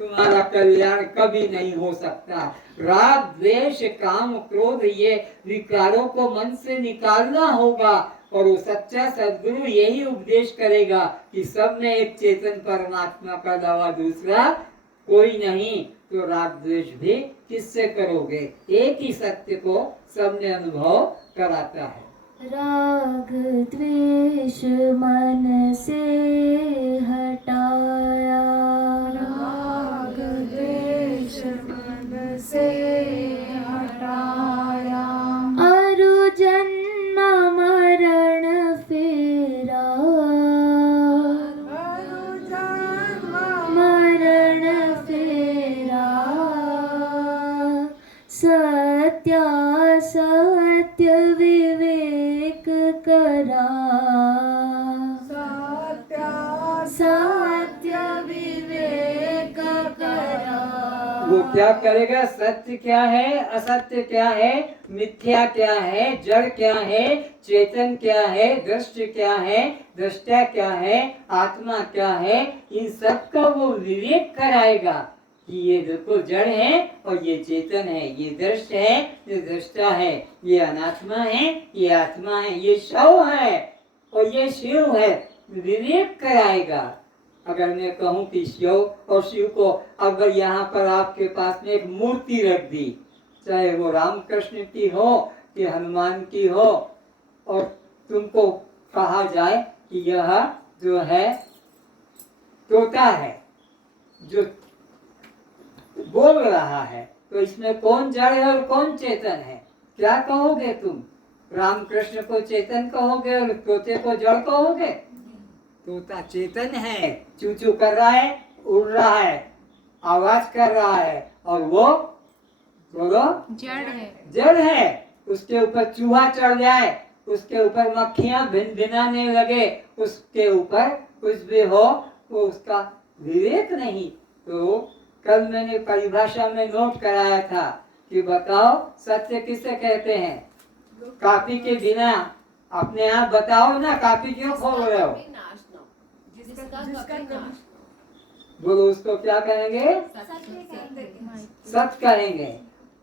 तुम्हारा कल्याण कभी नहीं हो सकता। राग द्वेष काम क्रोध ये विकारों को मन से निकालना होगा, और वो सच्चा सदगुरु यही उपदेश करेगा कि सब में एक चेतन परमात्मा का अलावा दूसरा कोई नहीं। तो राग द्वेष भी किससे करोगे? एक ही सत्य को सबने अनुभव कराता है। राग द्वेष मन से हटाया, राग द्वेष मन से हटाया। अरु जन्म मरण फेरा, मरण फेरा, सत्य विवेक करा, सत्य विवेक करा। वो क्या करेगा? सत्य क्या है, असत्य क्या है, मिथ्या क्या है, जड़ क्या है, चेतन क्या है, दृष्टि क्या है, दृष्टा क्या है, आत्मा क्या है, इन सब का वो विवेक कराएगा कि ये देखो जड़ है और ये चेतन है, ये दृष्ट है, ये दृष्टा है, ये अनात्मा है, ये आत्मा है, ये शव है और ये शिव है। विवेक कराएगा। अगर मैं कहूँ कि शिव और शिव को अगर यहाँ पर आपके पास में एक मूर्ति रख दी, चाहे वो रामकृष्ण की हो कि हनुमान की हो, और तुमको कहा जाए कि यह जो है तोता है जो बोल रहा है, तो इसमें कौन जड़ है और कौन चेतन है? क्या कहोगे तुम? रामकृष्ण को चेतन कहोगे और तोते को जड़ कहोगे? तोता चेतन है, चू चू कर रहा है, उड़ रहा है, आवाज कर रहा है, और वो बोलो जड़ है। जड़ है। उसके ऊपर चूहा चढ़ जाए, उसके ऊपर मक्खियां भिनभिनाने लगे, उसके ऊपर कुछ भी हो, वो उसका विवेक नहीं। तो कल मैंने परिभाषा में नोट कराया था कि बताओ सत्य किसे कहते हैं? कापी के बिना अपने आप बताओ ना, कापी क्यों खोल रहे हो? बोलो, उसको क्या कहेंगे? सत्य कहेंगे।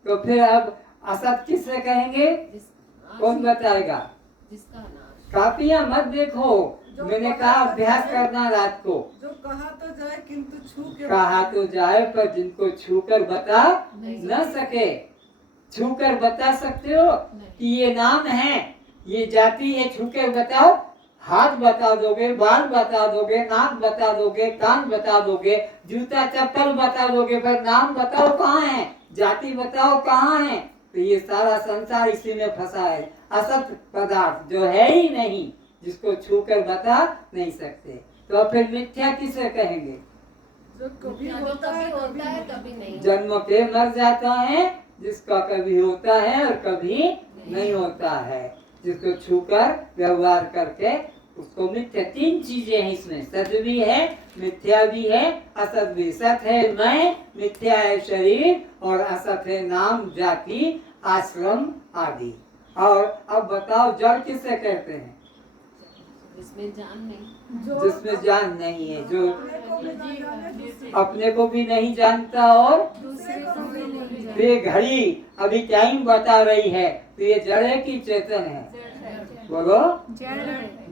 तो फिर अब असत किससे कहेंगे? कौन बताएगा? कापियां मत देखो, मैंने कहा अभ्यास करना रात को। जो कहा तो जाए किंतु छू के कहा तो जाए, पर जिनको छूकर बता न सके। छूकर बता सकते हो कि ये नाम है, ये जाति है, छूकर बताओ। हाथ बता दोगे, बाल बता दोगे, नाक बता दोगे, कान बता दोगे, जूता चप्पल बता दोगे, पर नाम बताओ कहाँ है, जाति बताओ कहाँ है। तो ये सारा संसार इसी में फंसा है। असत पदार्थ जो है ही नहीं, जिसको छूकर बता नहीं सकते। तो फिर मिथ्या किसे कहेंगे? जो कभी होता है कभी नहीं। जन्म के मर जाता है, जिसका कभी होता है और कभी नहीं होता है, जिसको छूकर व्यवहार करके उसको मिथ्या। 3 चीजें हैं इसमें, सत भी है, मिथ्या भी है, असत भी। सत है मैं, मिथ्या है शरीर, और असत है नाम, जाति, आश्रम आदि। और अब बताओ जड़ किसे कहते हैं? इसमें जान नहीं, जिसमें जान नहीं है, जो अपने को भी नहीं जानता और दूसरे को भी नहीं तो ये घड़ी अभी टाइम बता रही है, तो ये जड़ है कि चेतन है? बोलो।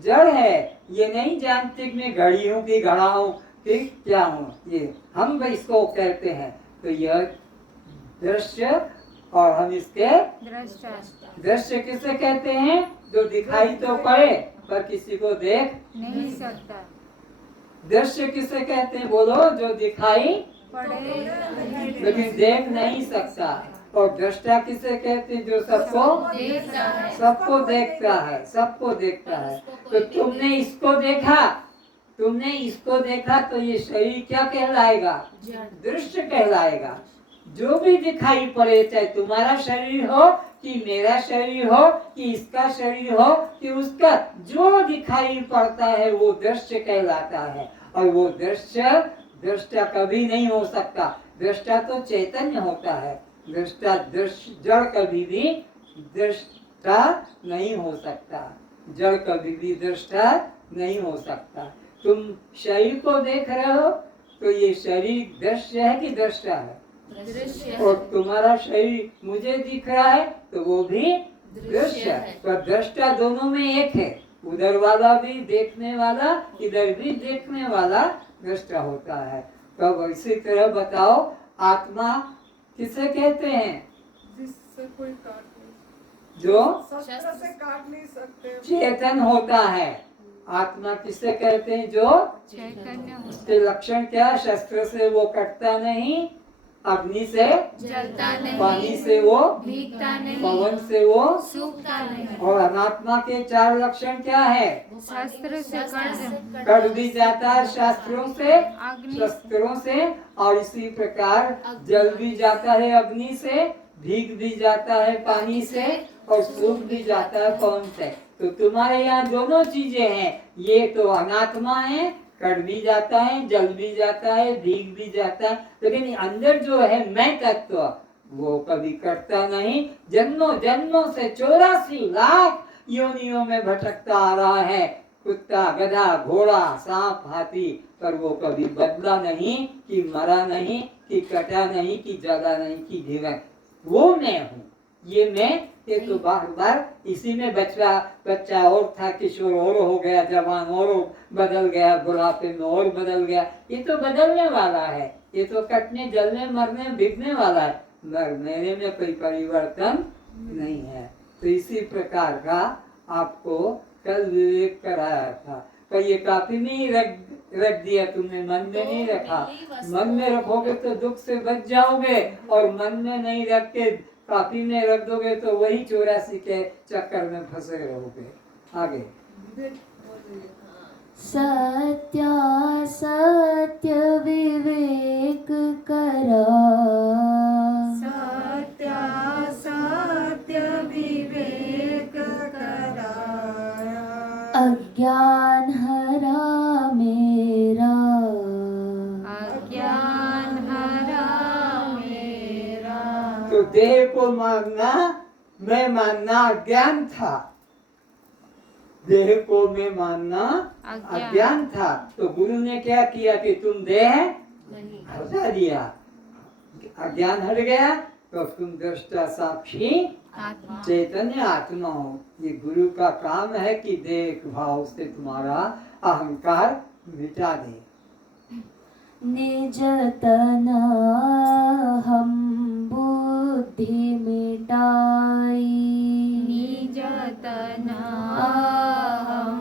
जड़ है। ये नहीं जानते कि मैं घड़ी हूँ कि घड़ा हूँ कि क्या हूँ, ये हम इसको कहते हैं। तो यह दृश्य, और हम इसके दृश्य किसे कहते हैं? जो दिखाई तो पड़े पर किसी को देख नहीं सकता। दृश्य किसे कहते हैं? बोलो। जो दिखाई लेकिन देख नहीं सकता। और दृष्टा किसे कहते हैं? जो सबको सबको देखता है, सबको देखता है। तो तुमने इसको देखा, तो ये शरीर क्या कहलाएगा? दृश्य कहलाएगा। जो भी दिखाई पड़े, चाहे तुम्हारा शरीर हो कि मेरा शरीर हो कि इसका शरीर हो कि उसका, जो दिखाई पड़ता है वो दृश्य कहलाता है। और वो दृश्य दृष्टा कभी नहीं हो सकता। दृष्टा तो चैतन्य होता है, दृष्टा जड़ कभी भी दृष्टा नहीं हो सकता। जड़ कभी भी दृष्टा नहीं हो सकता। तुम शरीर को देख रहे हो तो ये शरीर दृश्य है कि दृष्टा है? और तुम्हारा शरीर मुझे दिख रहा है तो वो भी दृश्य है। तो दृष्टा दोनों में एक है। उधर वाला भी देखने वाला, इधर भी देखने वाला दृष्टा होता है। तो इसी तरह बताओ, आत्मा किसे कहते हैं? जिससे कोई काट नहीं, जो शस्त्र से काट नहीं सकते, चेतन होता है। आत्मा किसे कहते हैं? जो चैतन्य उसके लक्षण क्या? शस्त्र से वो कटता नहीं, अग्नि से जलता नहीं, पानी से वो भीगता नहीं, पवन से वो सूखता नहीं। और अनात्मा के 4 लक्षण क्या है? शास्त्र से कट भी जाता है शास्त्रों से, शस्त्रों से, और इसी प्रकार जल भी जाता है अग्नि से, भीग भी जाता है पानी से, और सूख भी जाता है पवन से। तो तुम्हारे यहाँ दोनों चीजें हैं। ये तो अनात्मा है, कट भी जाता है, जल भी जाता है, भीग भी जाता है, लेकिन अंदर जो है मैं तत्व, वो कभी कटता नहीं। जन्मों जन्मों से 84 लाख योनियों में भटकता आ रहा है। कुत्ता, गधा, घोड़ा, सांप, हाथी, पर वो कभी बदला नहीं, कि मरा नहीं, कि कटा नहीं, कि जला नहीं, कि ढीला। वो मैं हूँ। ये मैं, ये तो बार बार इसी में बच्चा और था, किशोर और हो गया, जवान और बदल गया, बुढ़ापे में और बदल गया। ये तो बदलने वाला है, ये तो कटने, जलने, मरने, बिगने वाला है। मेरे में कोई परिवर्तन नहीं है। तो इसी प्रकार का आपको कल विवेक कराया था। पर ये काफी नहीं रख दिया तुमने, मन में नहीं रखा। मन में रखोगे तो दुख से बच जाओगे, और मन में नहीं रख के काफी में रख दोगे तो वही 84 के चक्कर में फंसे रहोगे। आगे सत्य विवेक करा, सत्य विवेक करा, अज्ञान हरा मेरा, तो देह को मानना, मैं मानना अज्ञान था। देह को मैं मानना अज्ञान था। तो गुरु ने क्या किया कि तुम देह हटा दिया, अज्ञान हट गया, तो तुम दृष्टा साक्षी चैतन्य आत्मा हो। ये गुरु का काम है कि देह भाव से तुम्हारा अहंकार मिटा दे। निज तन हम बुद्धि मिटाई, निज तन हम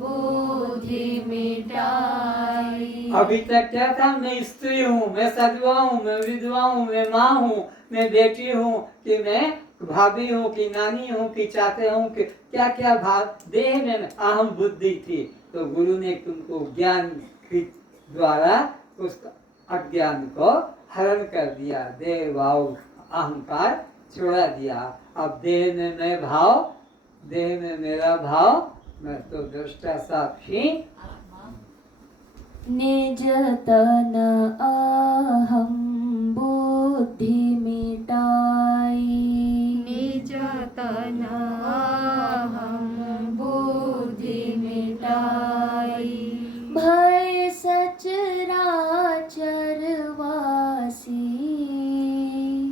बुद्धि मिटाई। अभी तक क्या था? मैं स्त्री हूँ, मैं सधवा हूँ, मैं विधवा हूँ, मैं माँ हूँ, मैं बेटी हूँ, कि मैं भाभी हूँ, कि नानी हूँ, कि चाचे हूँ, कि क्या क्या भाव देह में अहम बुद्धि थी। तो गुरु ने तुमको ज्ञान द्वारा उस अज्ञान को हरण कर दिया, देह भाव अहंकार छोड़ा दिया। अब देह में मैं भाव, देह में मेरा भाव मैं तो दृष्टा साक्षी निज तन अहम बुद्धि मिटाई, निज तन अहम बुद्धि मिटाई, भय सचराचर वासी,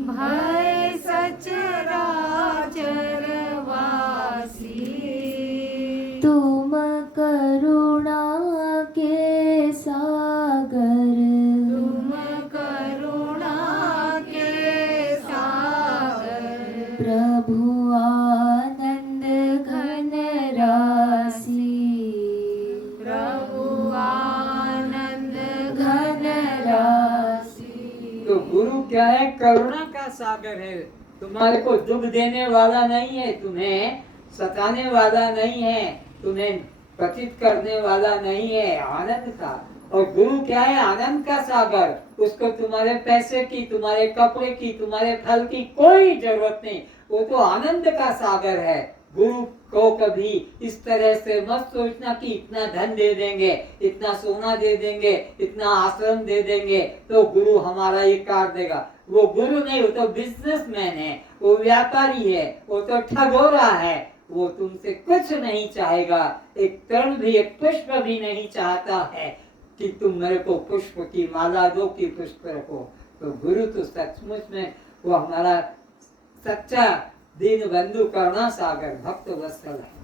भय सचराचर वासी, तुम करुणा के सागर, तुम करुणा के सागर, प्रभु आनंद घन राशि, प्रभु आनंद घन राशि। तो गुरु क्या है? करुणा का सागर है। तुम्हारे को दुख देने वाला नहीं है, तुम्हें सताने वाला नहीं है, तुम्हें पतित करने वाला नहीं है, आनंद का। और गुरु क्या है? आनंद का सागर। उसको तुम्हारे पैसे की, तुम्हारे कपड़े की, तुम्हारे फल की कोई जरूरत नहीं, वो तो आनंद का सागर है। गुरु को कभी इस तरह से मत सोचना कि इतना धन दे देंगे, इतना सोना दे देंगे, इतना आश्रम दे देंगे तो गुरु हमारा ये कर देगा। वो गुरु नहीं, वो तो बिजनेसमैन है, वो व्यापारी है, वो तो ठगोरा है। वो तुमसे कुछ नहीं चाहेगा, एक तर्ण भी, एक पुष्प भी नहीं चाहता है कि तुम मेरे को पुष्प की माला दो कि पुष्प रखो। तो गुरु तो सचमुच में वो हमारा सच्चा दीन बंधु, करुणा सागर, भक्त वत्सल है।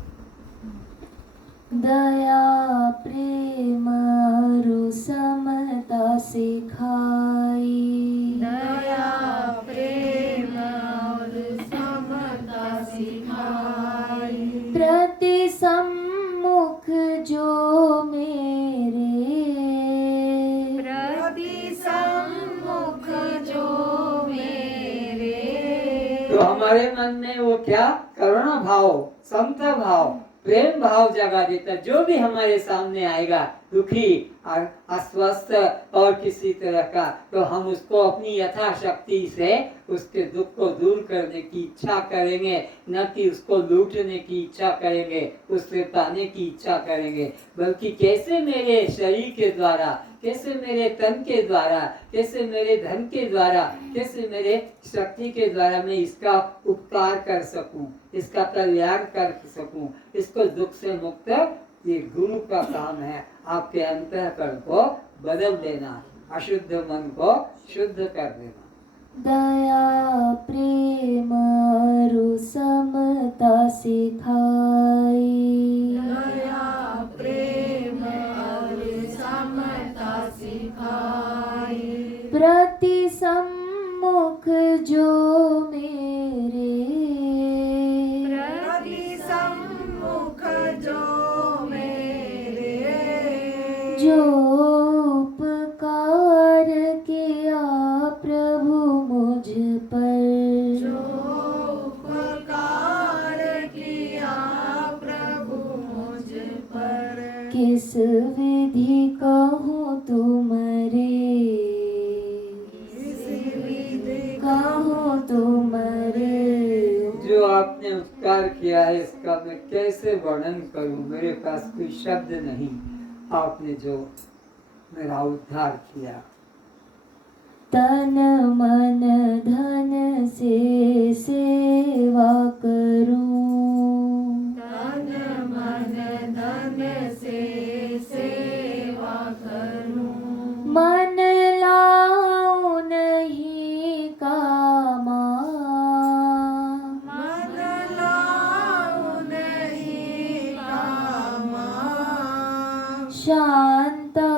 दया प्रेम अरु समता सिखाई, दया प्रेम और समता सिखाई, प्रति सम्मुख जो मेरे, प्रति सम्मुख जो मेरे, तो हमारे मन में वो क्या? करुणा भाव, समता भाव, प्रेम भाव जगा देता। जो भी हमारे सामने आएगा दुखी, अस्वस्थ और किसी तरह का, तो हम उसको अपनी यथाशक्ति से उसके दुख को दूर करने की इच्छा करेंगे, न कि उसको लूटने की इच्छा करेंगे, उससे पाने की इच्छा करेंगे, बल्कि कैसे मेरे शरीर के द्वारा, कैसे मेरे तन के द्वारा, कैसे मेरे धन के द्वारा, कैसे मेरे शक्ति के द्वारा मैं इसका उपकार कर सकूं, इसका कल्याण कर सकूं, इसको दुख से मुक्त। ये गुरु का काम है, आपके अंतःकरण को बदल देना, अशुद्ध मन को शुद्ध कर देना। दया प्रेम अरु समता सिखाई, दया प्रेम और समता सिखाई, प्रति सम्मुख जो मेरे, प्रति सम्मुख जो मेरे, जो उपकार किया प्रभु मुझ पर, जो उपकार किया प्रभु मुझ पर, किस विधि कहूँ तुम्हारे, कहूँ तुम्हारे। जो आपने उपकार किया है इसका मैं कैसे वर्णन करूं, मेरे पास कोई शब्द नहीं। आपने जो मेरा उद्धार किया, तन मन धन से सेवा करूं, तन मन धन से सेवा करूं, मन लाऊं नहीं कामा, मन लाऊं नहीं कामा, शांता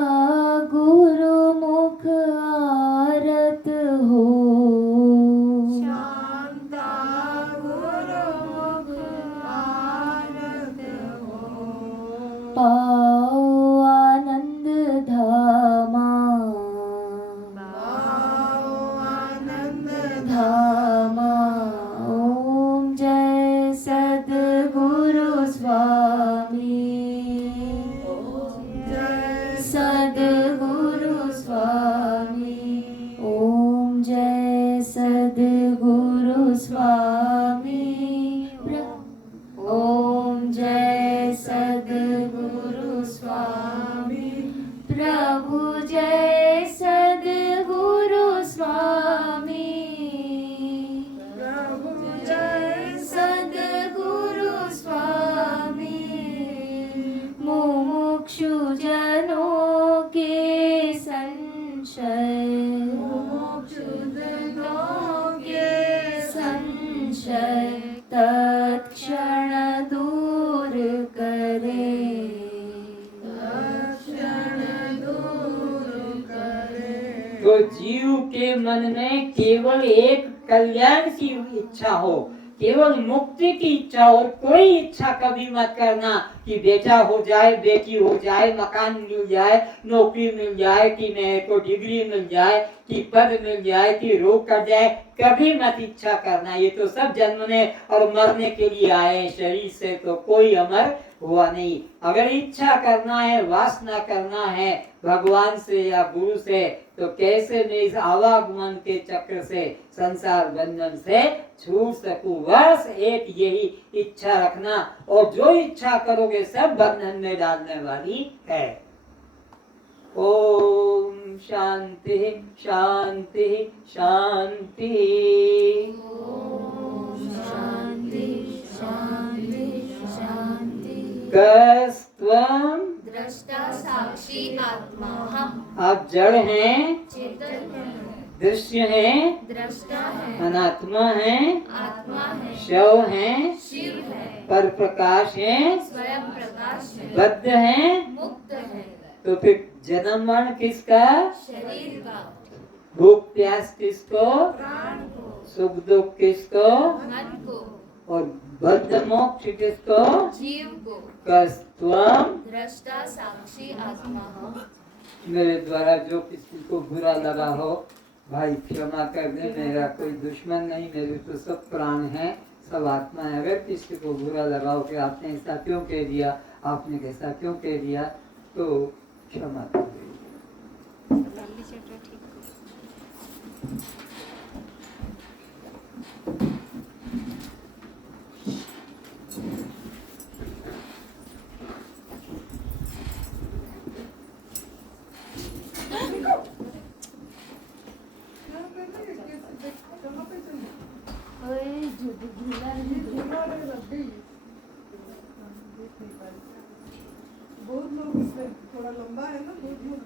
गुरु मुख आरत हो, शांता गुरु मुख आरत हो, पाओ आनंद धामा, पाओ आनंद धामा। ओम जय सद्गुरु स्वामी, जय सद्गुरु स्वामी। ओम जय सद्गुरु स्वामी। ओम जय सद्गुरु प्रभु जय सद्गुरु स्वामी, प्रभु जय सद्गुरु स्वामी, मुमुक्षु जनों के संशय, मुमुक्षु जनों के संशय तत्क्षण दूर करे, तत्क्षण दूर करे। तो जीव के मन में केवल एक कल्याण की इच्छा हो, केवल मुक्ति की इच्छा हो, कोई इच्छा कभी मत करना कि बेटा हो जाए, बेटी हो जाए, मकान मिल जाए, नौकरी मिल जाए, कि मेरे को डिग्री मिल जाए, कि पद मिल जाए, कि रोग कर जाए, कभी मत इच्छा करना। ये तो सब जन्मने और मरने के लिए आए हैं, शरीर से तो कोई अमर हुआ नहीं। अगर इच्छा करना है, वासना करना है भगवान से या गुरु से, तो कैसे मैं इस आवागमन के चक्र से, संसार बंधन से छूट सकूं। बस एक यही इच्छा रखना, और जो इच्छा करोगे सब बंधन में डालने वाली है। ओम शांति शांति शांति। शांति शांति शांति। कस्त्वं दृष्टा साक्षी आत्मा हम आप जड़ हैं, चेतन है, दृश्य हैं, दृष्टा है, अनात्मा हैं, आत्मा है, शव हैं, शिव है, पर प्रकाश हैं, स्वयं प्रकाश है, बद्ध हैं। मुक्त है, तो फिर जन्म मरण किसका? शरीर का, भूख प्यास किसको? प्राण को, सुख दुख किसको? मन को, और बद्ध मोक्ष किसको? जीव को। कस्त्वं दृष्टा साक्षी आत्मा हम। मेरे द्वारा जो किसी को बुरा लगा हो, भाई क्षमा कर दे, मेरा कोई दुश्मन नहीं, मेरे तो सब प्राण हैं, सब आत्मा है। अगर किसी को बुरा लगा हो कि आपने ऐसा क्यों कह दिया, आपने कैसा क्यों कह दिया, तो क्षमा कर दीजिए। बहुत लोग इसमें थोड़ा लंबा है ना, बहुत लोग